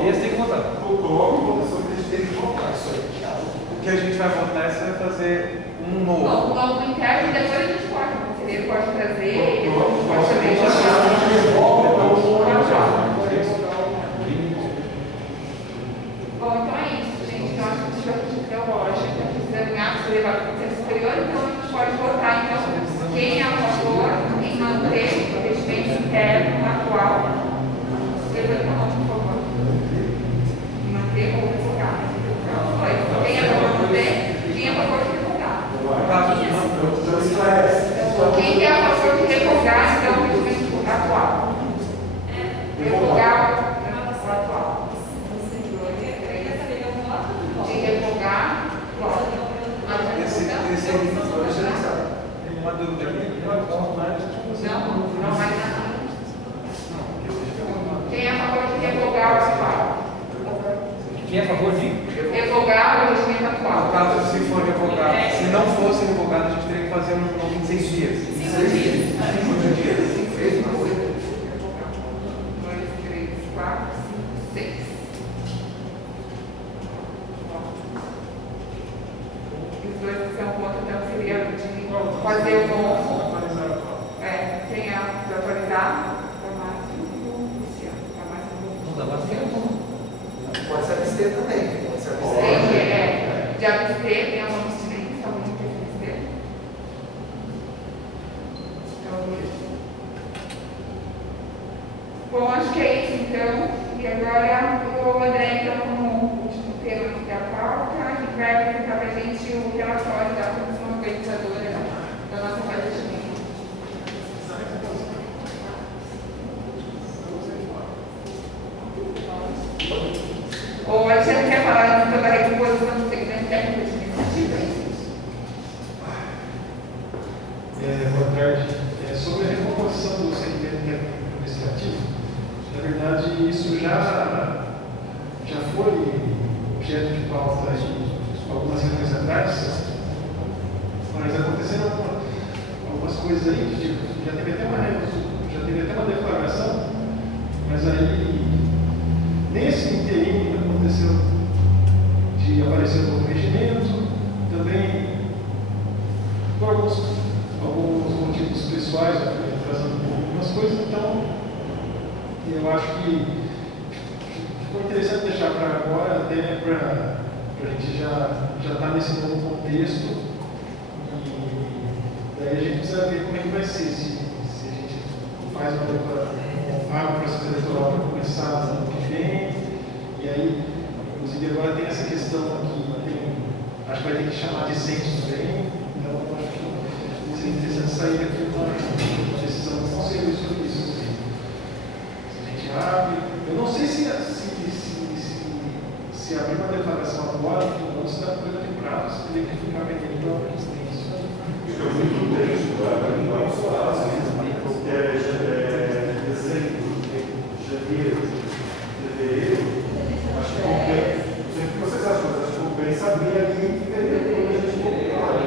Esse tem que voltar. Coloque em votação que a gente tem que voltar isso aí. O que a gente vai votar é se vai fazer um novo. Não, um novo interno e depois a gente pode. O conselheiro pode trazer, ele pode também Bom, então é isso, gente. Então, acho que isso é teológico, examinar, levar para o conselho superior, então a gente pode votar, então, quem é a favor em manter o regimento interno atual. Levanta a mão, por favor. Manter ou revogar. Quem é a favor de manter? Quem é a favor de revogar? Quem é a favor de revogar, então, o regimento atual? Revogar o atual. De revogar, Tem uma dúvida aqui. não vai nada. Quem é a favor de revogar o atual? Quem é a favor de? Revogar o regimento No atual. caso, se for revogado, se não fosse revogado, a gente teria que fazer um novo em 6 dias. 5 dias. 5 dias. 2, 3, 4, 5, 6. Os dois que são contra, então seria de fazer o novo. Quem é de autorizar? Damásio e o Luciano. Não dá mais tempo. pode se abster também. Pode se abster. De abster, tem uma abstinência, alguém tem que abster. Bom, acho que é isso então. E agora o André entra como último tema aqui da pauta e vai apresentar para a gente o relatório da comissão organizadora da nossa fase de meio. Ou a gente quer falar sobre a recomposição do segmento técnico administrativo? Boa tarde. Sobre a recomposição do segmento técnico administrativo, na verdade, isso já foi objeto de pauta algumas reuniões atrás, mas aconteceram algumas coisas aí, tipo, já teve até uma declaração, mas aí, nesse inteirinho aconteceu de aparecer um novo regimento, também por alguns motivos pessoais, atrasando algumas coisas, então eu acho que ficou interessante deixar para agora, até para a gente já estar nesse novo contexto, e daí a gente precisa ver como é que vai ser, se a gente faz abre o processo eleitoral para começar no ano que vem, e aí, inclusive agora tem essa questão aqui, acho que vai ter que chamar de censo também, então acho que seria interessante sair daqui uma decisão do conselho sobre isso. Se a gente abre, eu não sei se abrir uma declaração agora, ou se dá problema de prazo, se teria que ficar vendendo para o extenso. Fica muito tempo, para mim não só porque é dezembro, janeiro, fevereiro, acho que compensa. Não sei o que vocês acham, mas acho que compensa abrir ali em fevereiro, quando a gente comprar.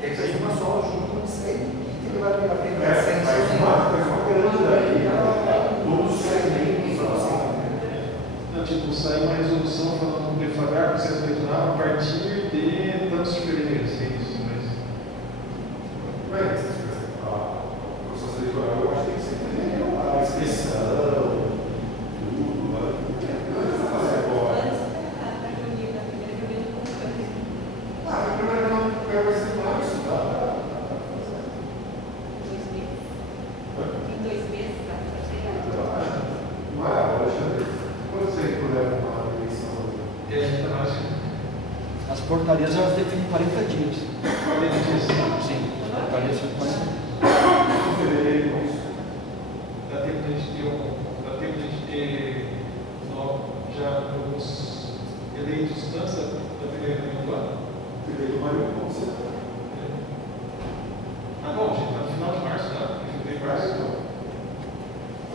Tem que fazer uma só junto com isso aí. O que vai vir a pena? Faz uma grande daí, todos os segmentos, assim. Tipo, sair uma resolução falando de devagar o processo eleitoral a partir de tantos fevereiros, é isso, Mas o processo eleitoral eu acho que tem que ser fevereiro, a inscrição, tudo, não é fazer agora. A primeira não vai ser março, tá? Em 2 meses, Não é agora, janeiro. portarias elas definem 40 dias. 40 dias. Sim, portarias são 40 dias. Dá tempo de a gente ter já alguns eleitos antes da primeira reunião do ano? Fevereiro, maio, pode ser. Ah, bom, gente, está no final de março, tá? Em fevereiro, março.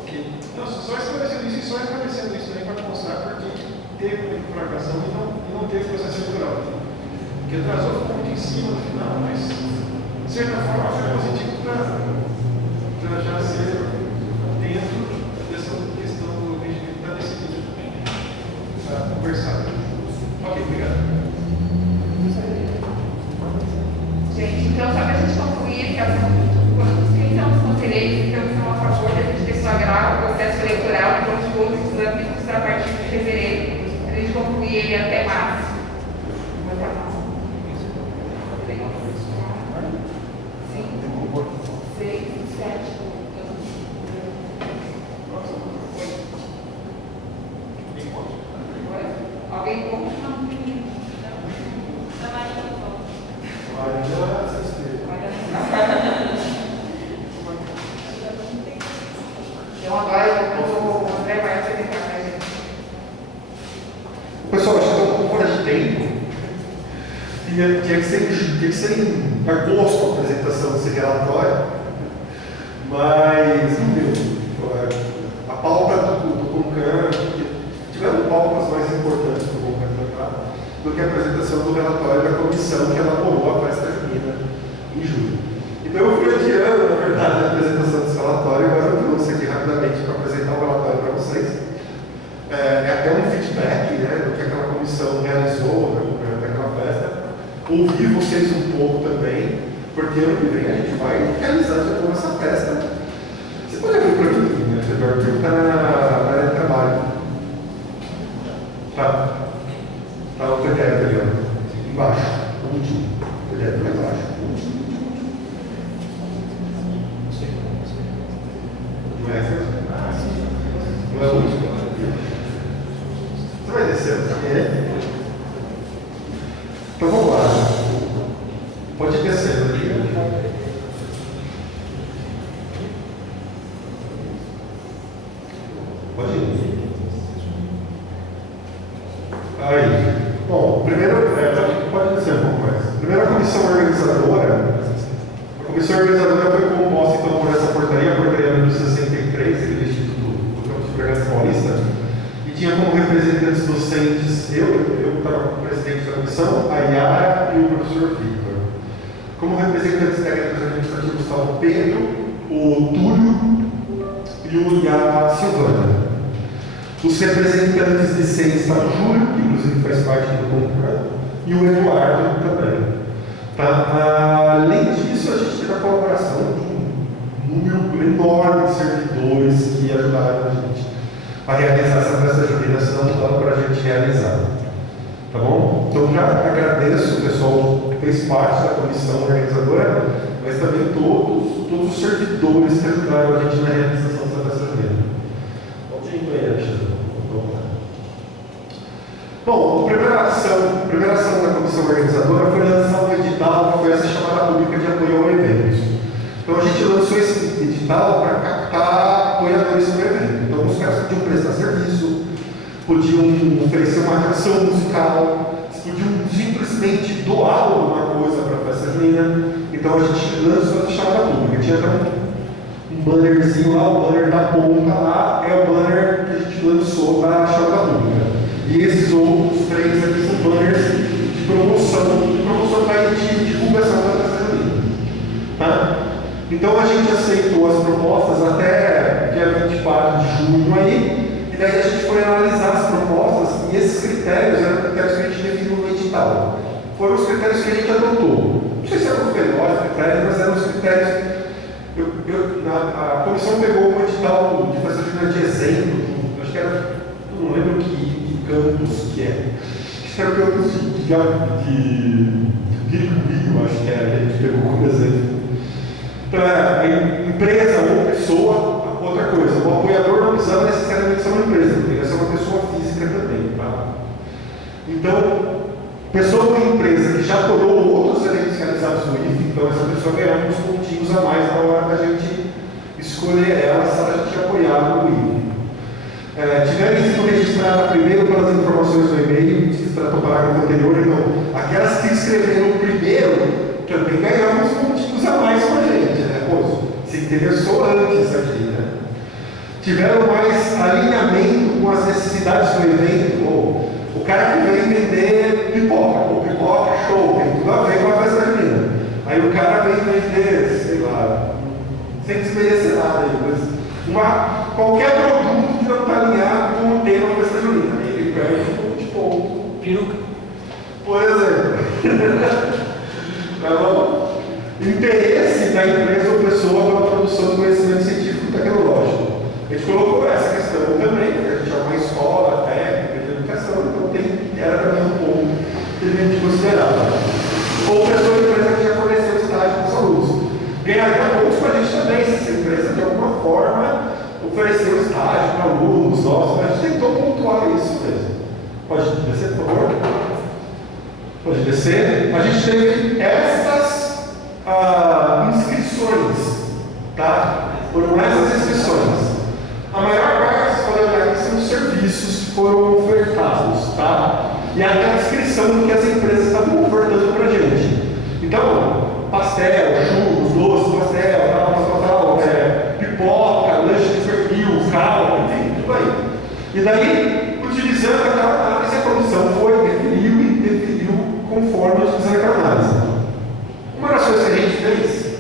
Ok. Não, só esclarecendo isso e só esclarecendo isso também para mostrar porque teve uma infragação e não teve processo eleitoral. Porque atrasou um pouco em cima no final, mas de certa forma foi positivo para já ser dentro dessa questão do regimento que está decidido também. Está conversado. Ok, obrigado. Gente, então só para a gente concluir, quem são os conselheiros que estão a favor da gente deflagrar o processo eleitoral e os votos islâmicos a partir de fevereiro, para a gente concluir ele até março. Alguém contra? Então agora o André vai apresentar para a gente. Pessoal, acho que está um pouco fora de tempo. Tinha que ser em agosto a apresentação desse relatório, mas não deu. A pauta do CONCAN, tiveram pautas mais importantes do CONCAN tratar do que a apresentação do relatório da comissão que elaborou a festa junina em julho. Então eu fui adiando, na verdade, a apresentação desse relatório, mas eu trouxe aqui rapidamente para apresentar o relatório para vocês. É até um feedback, né, do que aquela comissão realizou naquela festa. Ouvir vocês um pouco também, porque ano que vem a gente vai realizar de novo essa festa. Você pode abrir para mim, né, Eduardo? Está na área de trabalho. Tá o projeto ali, ó. Embaixo, o último. O projeto lá embaixo. Não é essa? Não é o último. Você vai descendo, sabe? Então vamos lá. Pode ir descendo aqui. Pode ir. Aí. Bom, primeiro, pode descer um pouco mais. Primeiro, a comissão organizadora. A comissão organizadora foi composta então por essa portaria, a portaria número 63, aqui do Instituto do Campus de Bragança Paulista, e tinha como representantes docentes eu estava como presidente da comissão, a Yara e o professor Victor. Como representantes técnicos administrativos estavam o Pedro, o Túlio e a Silvana. Os representantes de ciência estavam o Júlio, que inclusive faz parte do CONCAN, e o Eduardo também. Tá? Além disso, a gente teve a colaboração de um número enorme de servidores que ajudaram a gente a realizar essa festa junina, senão não dava para a gente realizar. Tá bom? Então já agradeço o pessoal que fez parte da comissão organizadora, mas também todos os servidores que ajudaram a gente na realização dessa festa junina. Pode ir aí, Alexandre. Bom, a primeira ação da comissão organizadora foi lançar um edital, que foi essa chamada pública de apoio ao evento. Então a gente lançou esse edital para captar apoiadores do evento. Então os caras podiam prestar serviço, podiam oferecer uma atração musical, podiam simplesmente doar alguma coisa para a festa junina. Então a gente lançou essa chamada pública. Tinha até um bannerzinho lá, o banner da ponta lá, é o banner que a gente lançou para a chamada pública. E esses outros três aqui são banners de promoção de divulgação da festa junina. Tá? Então a gente aceitou as propostas até dia 24 de junho aí, e daí a gente foi analisar as propostas, e esses critérios eram critérios que a gente definiu no edital. Foram os critérios que a gente adotou. Não sei se eram os melhores critérios, mas eram os critérios. A comissão pegou um edital de festa junina de exemplo, acho que era, não lembro que campus que é. Acho que era o campus de Virgulho, acho que era, que a gente pegou como exemplo. Então, empresa ou pessoa, outra coisa. O apoiador não precisava necessariamente ser uma empresa, poderia ser uma pessoa física também. Tá? Então, Pessoa ou empresa que já apoiou outros eventos realizados no IFE, então essa pessoa ganha uns pontinhos a mais na hora da gente escolher ela se ela já tinha apoiado no IFE. Tiverem sido registradas primeiro pelas informações do e-mail, que se tratou do parágrafo anterior, então aquelas que escreveram primeiro também ganham uns pontinhos a mais com a gente, né? Pô, se interessou antes aqui, né? Tiveram mais alinhamento com as necessidades do evento. O cara que vem vender pipoca, show, tem tudo a ver com a festa junina. Aí o cara vem vender, sei lá, sem desmerecer nada, mas qualquer produto que não está alinhado com o tema da festa junina. Ele perde um monte de ponto. Peruca. Por exemplo. Então, interesse da empresa ou pessoa pela produção de conhecimento científico e tecnológico. A gente colocou essa questão também, porque a gente é uma escola técnica de educação, então era também um ponto que a gente considerava. Ou pessoa ou empresa que já forneceu estágio para os alunos. Ganharia pontos para a gente também, se essa empresa de alguma forma ofereceu estágio para alunos nossos, mas a gente tentou pontuar isso mesmo. Pode descer, por favor? Pode descer. A gente teve essas inscrições, tá? Foram essas inscrições. A maior parte, vocês podem olhar aqui, são os serviços que foram ofertados, tá? E aquela inscrição do que as empresas estavam ofertando para a gente. Então, pastel, churros, doce, pastel, pipoca, lanche de perfil, calma, enfim, tudo aí. E daí, utilizando aquela análise, a comissão foi, definiu conforme utilizando aquela análise. Uma das coisas que a gente fez,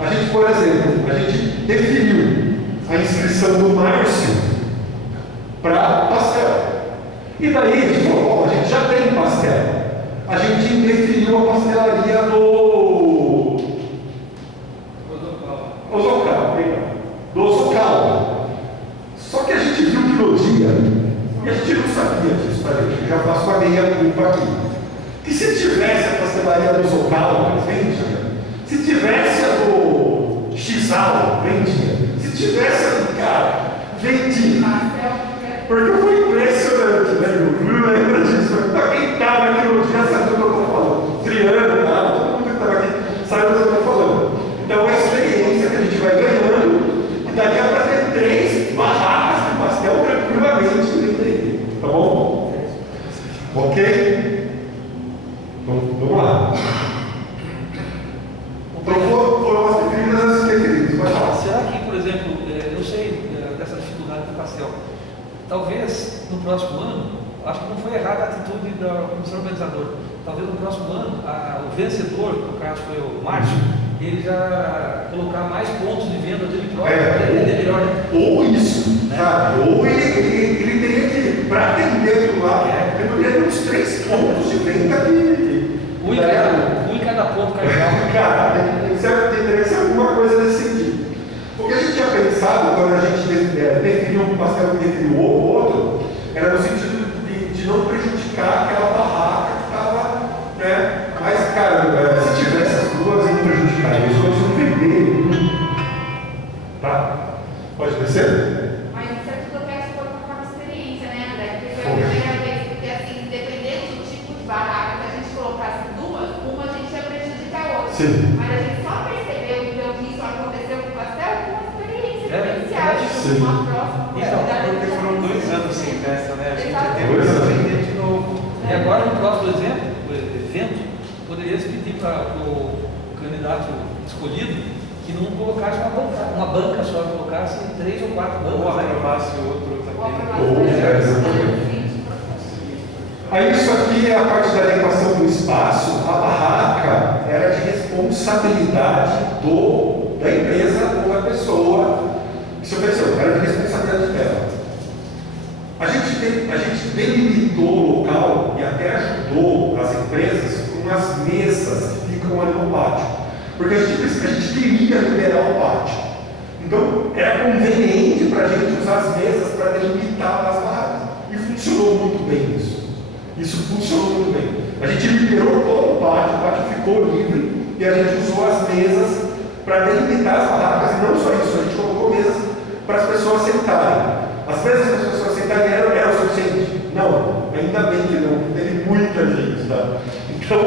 a gente, por exemplo, a gente definiu a inscrição do Márcio para pastel. E daí a gente falou, a gente já tem pastel. A gente definiu a pastelaria do Osocal. Só que a gente viu que no dia, e a gente não sabia disso, tá, gente? Eu já faço a meia culpa aqui. Que se tivesse a pastelaria do Osocal, vendia. Se tivesse a do Xal, vendia. Se tivesse a do cara, vendia. Porque foi impressionante, né? Não lembra disso. Para quem estava aqui no dia sabe do que eu estou falando. Triângulo, todo mundo que estava aqui sabe do que eu estou falando. Então, a experiência que a gente vai ganhando, e daqui a para ter 3 barracas de pastel tranquilamente no entender. Tá bom? Ok? Então, vamos lá. Então, foram as definidas as definidas. Pode falar. Será que, por exemplo, eu sei dessa dificuldade do pastel? Talvez no próximo ano, acho que não foi errada a atitude da comissão organizadora. Talvez no próximo ano, o vencedor, no caso foi o Márcio, ele já colocar mais pontos de venda dele próprio para atender melhor. Ou isso, né? Sabe? Ou ele teria que, para atender do lado, ele poderia ter uns 3 pontos de venda de. Um em cada ponto cardeal. Cara, teria que ser alguma coisa nesse sentido. Porque a gente tinha pensado, quando a gente definiu um pastel e definiu o outro, era no sentido de não prejudicar aquela barraca que estava, né? Mas, cara, se tivesse as duas, não prejudicar isso, eles não vender. Tá? Pode descer? Mas isso é tudo eu peço por uma experiência, né, André? Porque foi a primeira vez, porque assim, dependendo do tipo de barraca que a gente colocasse duas, uma a gente ia prejudicar a outra. Sim. Mas a gente só percebeu então que isso aconteceu com o pastel com uma experiência vivencial. Sim. Uma próxima. Então, porque foram 2 anos sem festa, né? A gente Exatamente. teve que aprender de novo. E agora, no próximo evento, poderia se pedir para o candidato escolhido que não colocasse uma banca só, colocasse 3 ou 4 bancas. Ou aprovasse outro Exatamente. Aí isso aqui é a parte da adequação do espaço. A barraca era de responsabilidade da empresa ou da pessoa que se ofereceu, era de responsabilidade dela. A gente delimitou o local e até ajudou as empresas com as mesas que ficam ali no pátio. Porque a gente queria liberar o pátio. Então, era conveniente para a gente usar as mesas para delimitar as barracas. E funcionou muito bem isso. Isso funcionou muito bem. A gente liberou todo o pátio ficou livre e a gente usou as mesas para delimitar as barracas. E não só isso, a gente colocou mesas para as pessoas sentarem. As mesas para as pessoas sentarem eram o suficiente? Não, ainda bem que não, teve muita gente. tá? Então,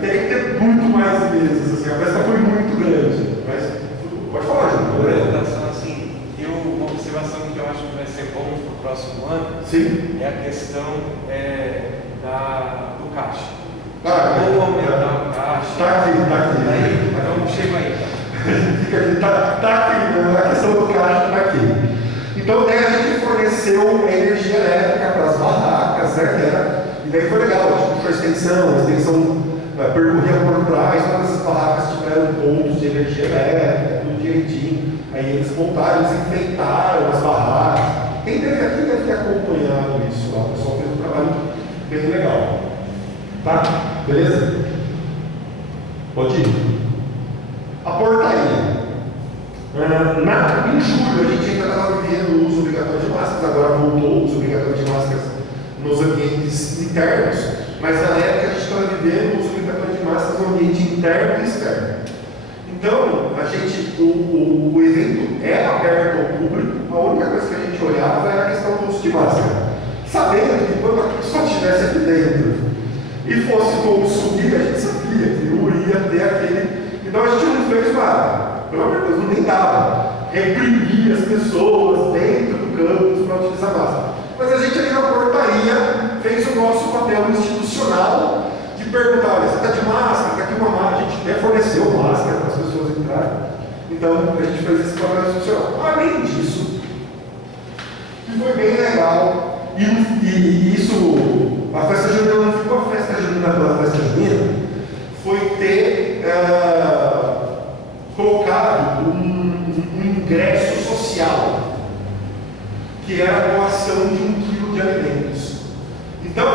teria que ter muito mais mesas, assim, a festa foi muito grande, mas pode falar, Júlio. Assim, uma observação que eu acho que vai ser bom para o próximo ano. Sim. É a questão do caixa. Ou aumentar o caixa. Tá aqui. Então, chega aí. Fica aqui, tá aqui, né? A questão do caixa tá aqui. Então, daí a gente forneceu energia elétrica para as barracas, né? E daí foi legal, tipo, a extensão percorria por trás, todas as barracas tiveram pontos de energia elétrica, tudo direitinho. Aí eles montaram, eles enfeitaram as barracas. Quem teve aqui deve ter acompanhado isso lá, o pessoal fez um trabalho bem legal. Tá? Beleza? Pode ir. A portaria. Em julho a gente ainda estava vivendo o uso obrigatório de máscaras, agora voltou o uso obrigatório de máscaras nos ambientes internos, mas na época a gente estava vivendo o uso obrigatório de máscaras no ambiente interno e externo. Então, o evento é aberto ao público, a única coisa que a gente olhava era a questão do uso de máscara. Sabendo que quando a pessoa estivesse aqui dentro e fosse consumir, a gente sabia que não ia ter aquele. Então a gente não fez nada. Pelo amor de Deus, não tentava reprimir as pessoas dentro do campus para utilizar máscara. Mas a gente ali na portaria fez o nosso papel institucional de perguntar: olha, você está de máscara? Está aqui uma máscara. A gente até forneceu máscara para as pessoas entrarem. Então a gente fez esse papel institucional. Além disso, que foi bem legal, e isso, a festa junina não ficou a festa junina pela festa junina, foi ter colocado um ingresso social, que era a doação de 1 quilo de alimentos. Então,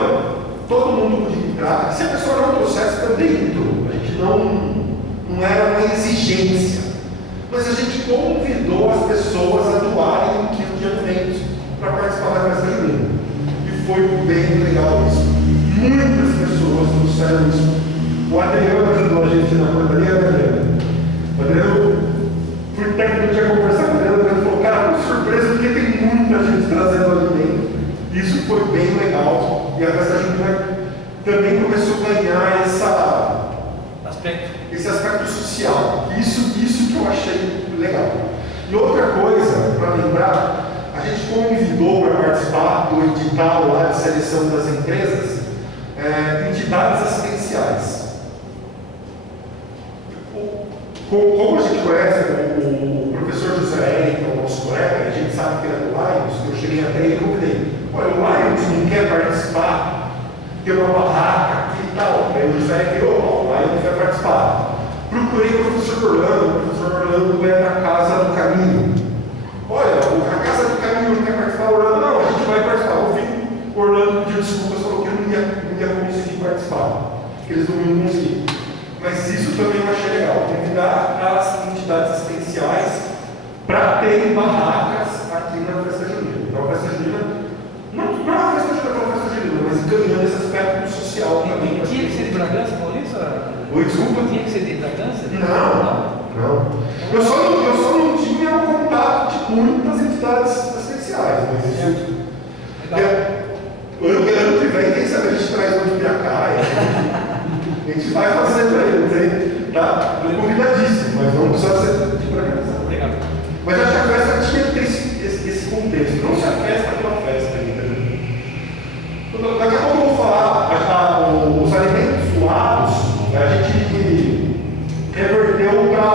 todo mundo podia entrar. Se a pessoa não trouxesse, também entrou. A gente não era uma exigência, mas a gente convidou as pessoas a doarem 1 quilo de alimentos para participar da festa junina. E foi bem legal isso. Muitas pessoas trouxeram isso. O Adriano ajudou a gente na portaria, né, Adriano? O Adriano, fui técnico, eu tinha conversado com o Adriano, ele falou: cara, com surpresa, porque tem muita gente trazendo alimento. Isso foi bem legal. E a festa junina também começou a ganhar esse aspecto social. Isso que eu achei legal. E outra coisa, para lembrar, a gente convidou para participar do edital lá de seleção das empresas, entidades assistenciais. Como a gente conhece o professor José Érico, nosso colega, a gente sabe que ele é do Lions, eu cheguei até ele e convidei: olha, o Lions não quer participar, tem uma barraca aqui e tal. Aí o José virou: o Lions quer participar. Procurei o professor Orlando é na Casa do Caminho. Olha, a Casa do Caminho não quer participar, Orlando, não, a gente vai participar. Eu vi o Orlando pediu desculpas, falou que eu não ia conseguir participar, que eles não iam conseguir. Mas isso também eu achei legal, convidar as entidades assistenciais para terem barracas aqui na festa junina. Então a festa junina, não é uma festa junina pela festa junina, mas ganhando esse aspecto social também. Tinha que ser de Bragança, Paulista? Oi, desculpa? Tinha que ser de Bragança? Não. Eu só não tinha o contato de muitas entidades assistenciais, mas isso. Ano que vem, quem sabe a gente traz uma de Piracá. A gente vai fazer para eles, tá? Convidadíssimo, mas não precisa ser de Bragança. Legal. Mas acho que a festa tinha que ter esse contexto, não se a festa pela festa ainda. Daqui a pouco eu vou falar, os alimentos doados, a gente reverteu para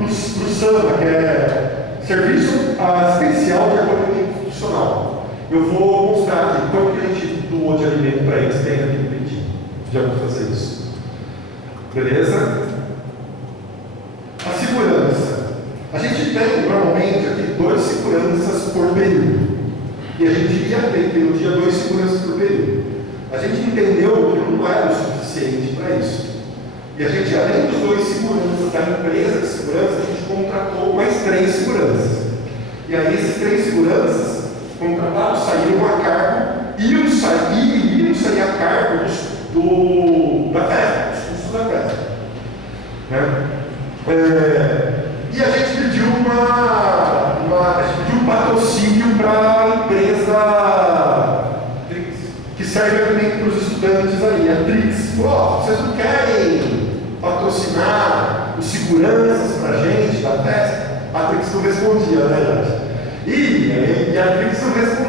o SAMA, que é Serviço Assistencial de Acolhimento Institucional. Eu vou mostrar aqui quanto que a gente doou de alimento para eles, tem aqui no pedido. Já vou fazer isso. Beleza? A segurança. A gente tem normalmente aqui 2 seguranças por período. E a gente ia ter pelo dia 2 seguranças por período. A gente entendeu que não era o suficiente para isso. E a gente, além dos 2 seguranças da empresa de segurança, a gente contratou mais 3 seguranças. E aí esses 3 seguranças contratados saíram a cargo, iam sair a cargo da festa, dos custos da festa. Né? E a gente pediu um patrocínio para a empresa que serve também para os estudantes aí. A Trix, vocês não querem patrocinar os seguranças para a gente da festa? A Trix não respondia, né, gente? E a Trix não respondia.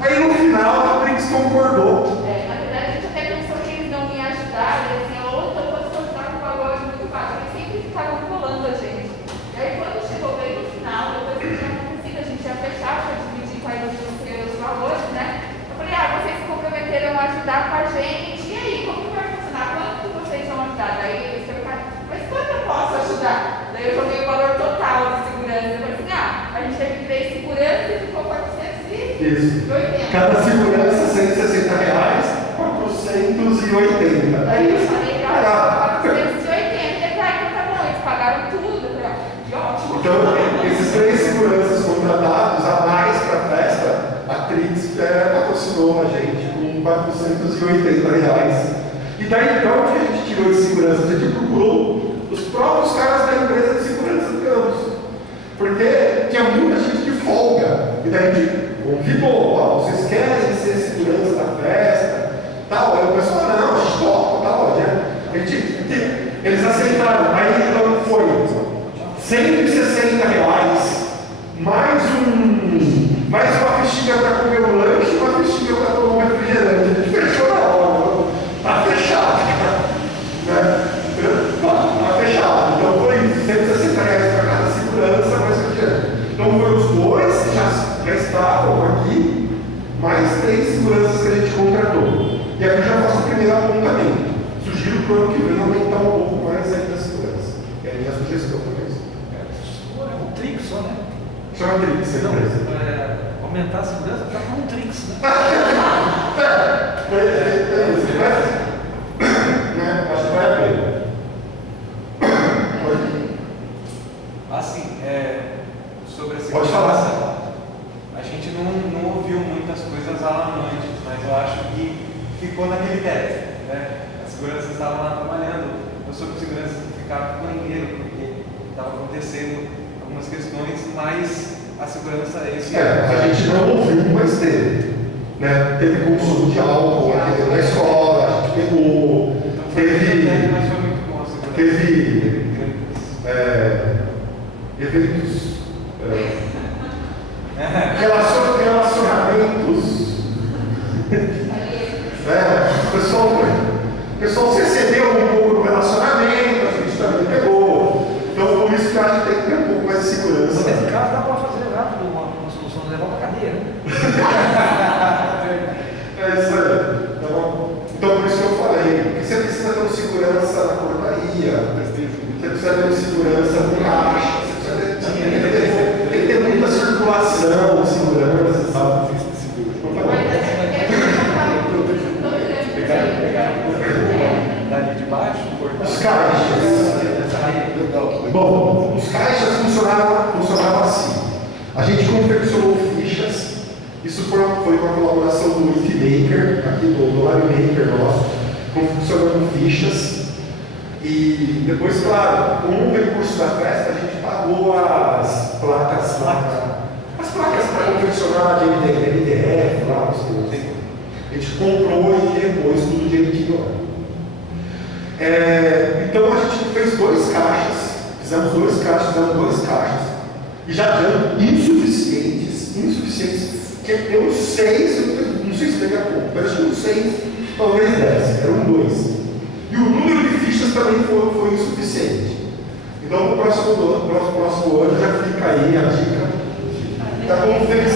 Aí no final a Trix concordou. Na verdade, a gente até pensou que eles não iam ajudar, eles iam ou então fosse ajudar com valores muito baixos, eles sempre ficavam colando a gente. E aí quando chegou bem no final, depois que tinha acontecido, a gente ia fechar para dividir com eles os valores, né? Eu falei, vocês se comprometeram a ajudar com a gente, e aí, como que vai funcionar? Quanto que vocês vão ajudar? Daí eles perguntaram, mas quanto eu posso ajudar? Daí eu joguei o valor total de segurança. Eu falei assim, a gente teve 3 seguranças e ficou 480. Isso. Cada segurança R$160, 480. Aí eu falei, 480. Então tá bom, eles pagaram tudo. Que ótimo. Então, esses 3 seguranças contratados a mais para a festa, a Trix patrocinou a gente com R$480. E daí então que a gente tirou de segurança? A gente procurou os próprios caras da empresa de segurança do campus. Porque tinha muita gente de folga. E daí a gente convidou, vocês querem ser segurança da festa? Tal. Aí o pessoal, não, a gente topa, tal. Eles aceitaram. Aí então foi R$160, mais uma fichinha para comer um lanche e uma fichinha para tomar um refrigerante. A gente fechou na hora, tá fechado. Né? Tá fechado. Então foi R$160 para cada segurança, mais refrigerante. Então foi os 2 que já estavam aqui, mais 3 seguranças que a gente contratou. E aqui eu já faço o primeiro apontamento. Sugiro para o ano que vem aumentar um pouco mais ainda a segurança. É a minha sugestão também. É um trix só, né? Só uma Trix, Não, empresa. aumentar a segurança está com um trix, né? Acho que vai a pena. Assim, sobre a Pode segurança, falar. a gente não ouviu muitas coisas alarmantes, mas eu acho que ficou naquele teste, né? As seguranças estavam lá trabalhando, eu soube segurança que ficava com banheiro, porque estava acontecendo algumas questões, mas a segurança é isso. A gente não ouviu, mas teve. Né? Teve consumo de álcool aqui na escola, a gente pegou, Mas foi muito bom a segurança. teve eventos, relacionamentos. O pessoal se excedeu um pouco no relacionamento, a gente também pegou. Então, por isso que eu acho que tem que ter um pouco mais de segurança. Nesse caso, dá para fazer rápido uma solução, levar para cadeia, né? É isso aí. Então, por isso que eu falei, porque você precisa ter um segurança na portaria, você precisa ter um segurança no caixa, tem que ter muita circulação de segurança, sabe? Dali de baixo, Os caixas. Bom, os caixas funcionavam assim. A gente confeccionou fichas. Isso foi uma colaboração do Maker, aqui do Live Maker nosso, confeccionando fichas. E depois, claro, com o recurso da festa, a gente pagou as placas lá. As placas para confeccionar de MDF lá, a gente comprou e repôs tudo direitinho lá. Então a gente fez 2 caixas, fizemos 2 caixas, e já dando insuficientes, que eu 6, não sei se daqui a pouco, mas acho que 6, talvez 10, eram 2. E o número de fichas também foi insuficiente. Então, no próximo ano já fica aí a dica da confecção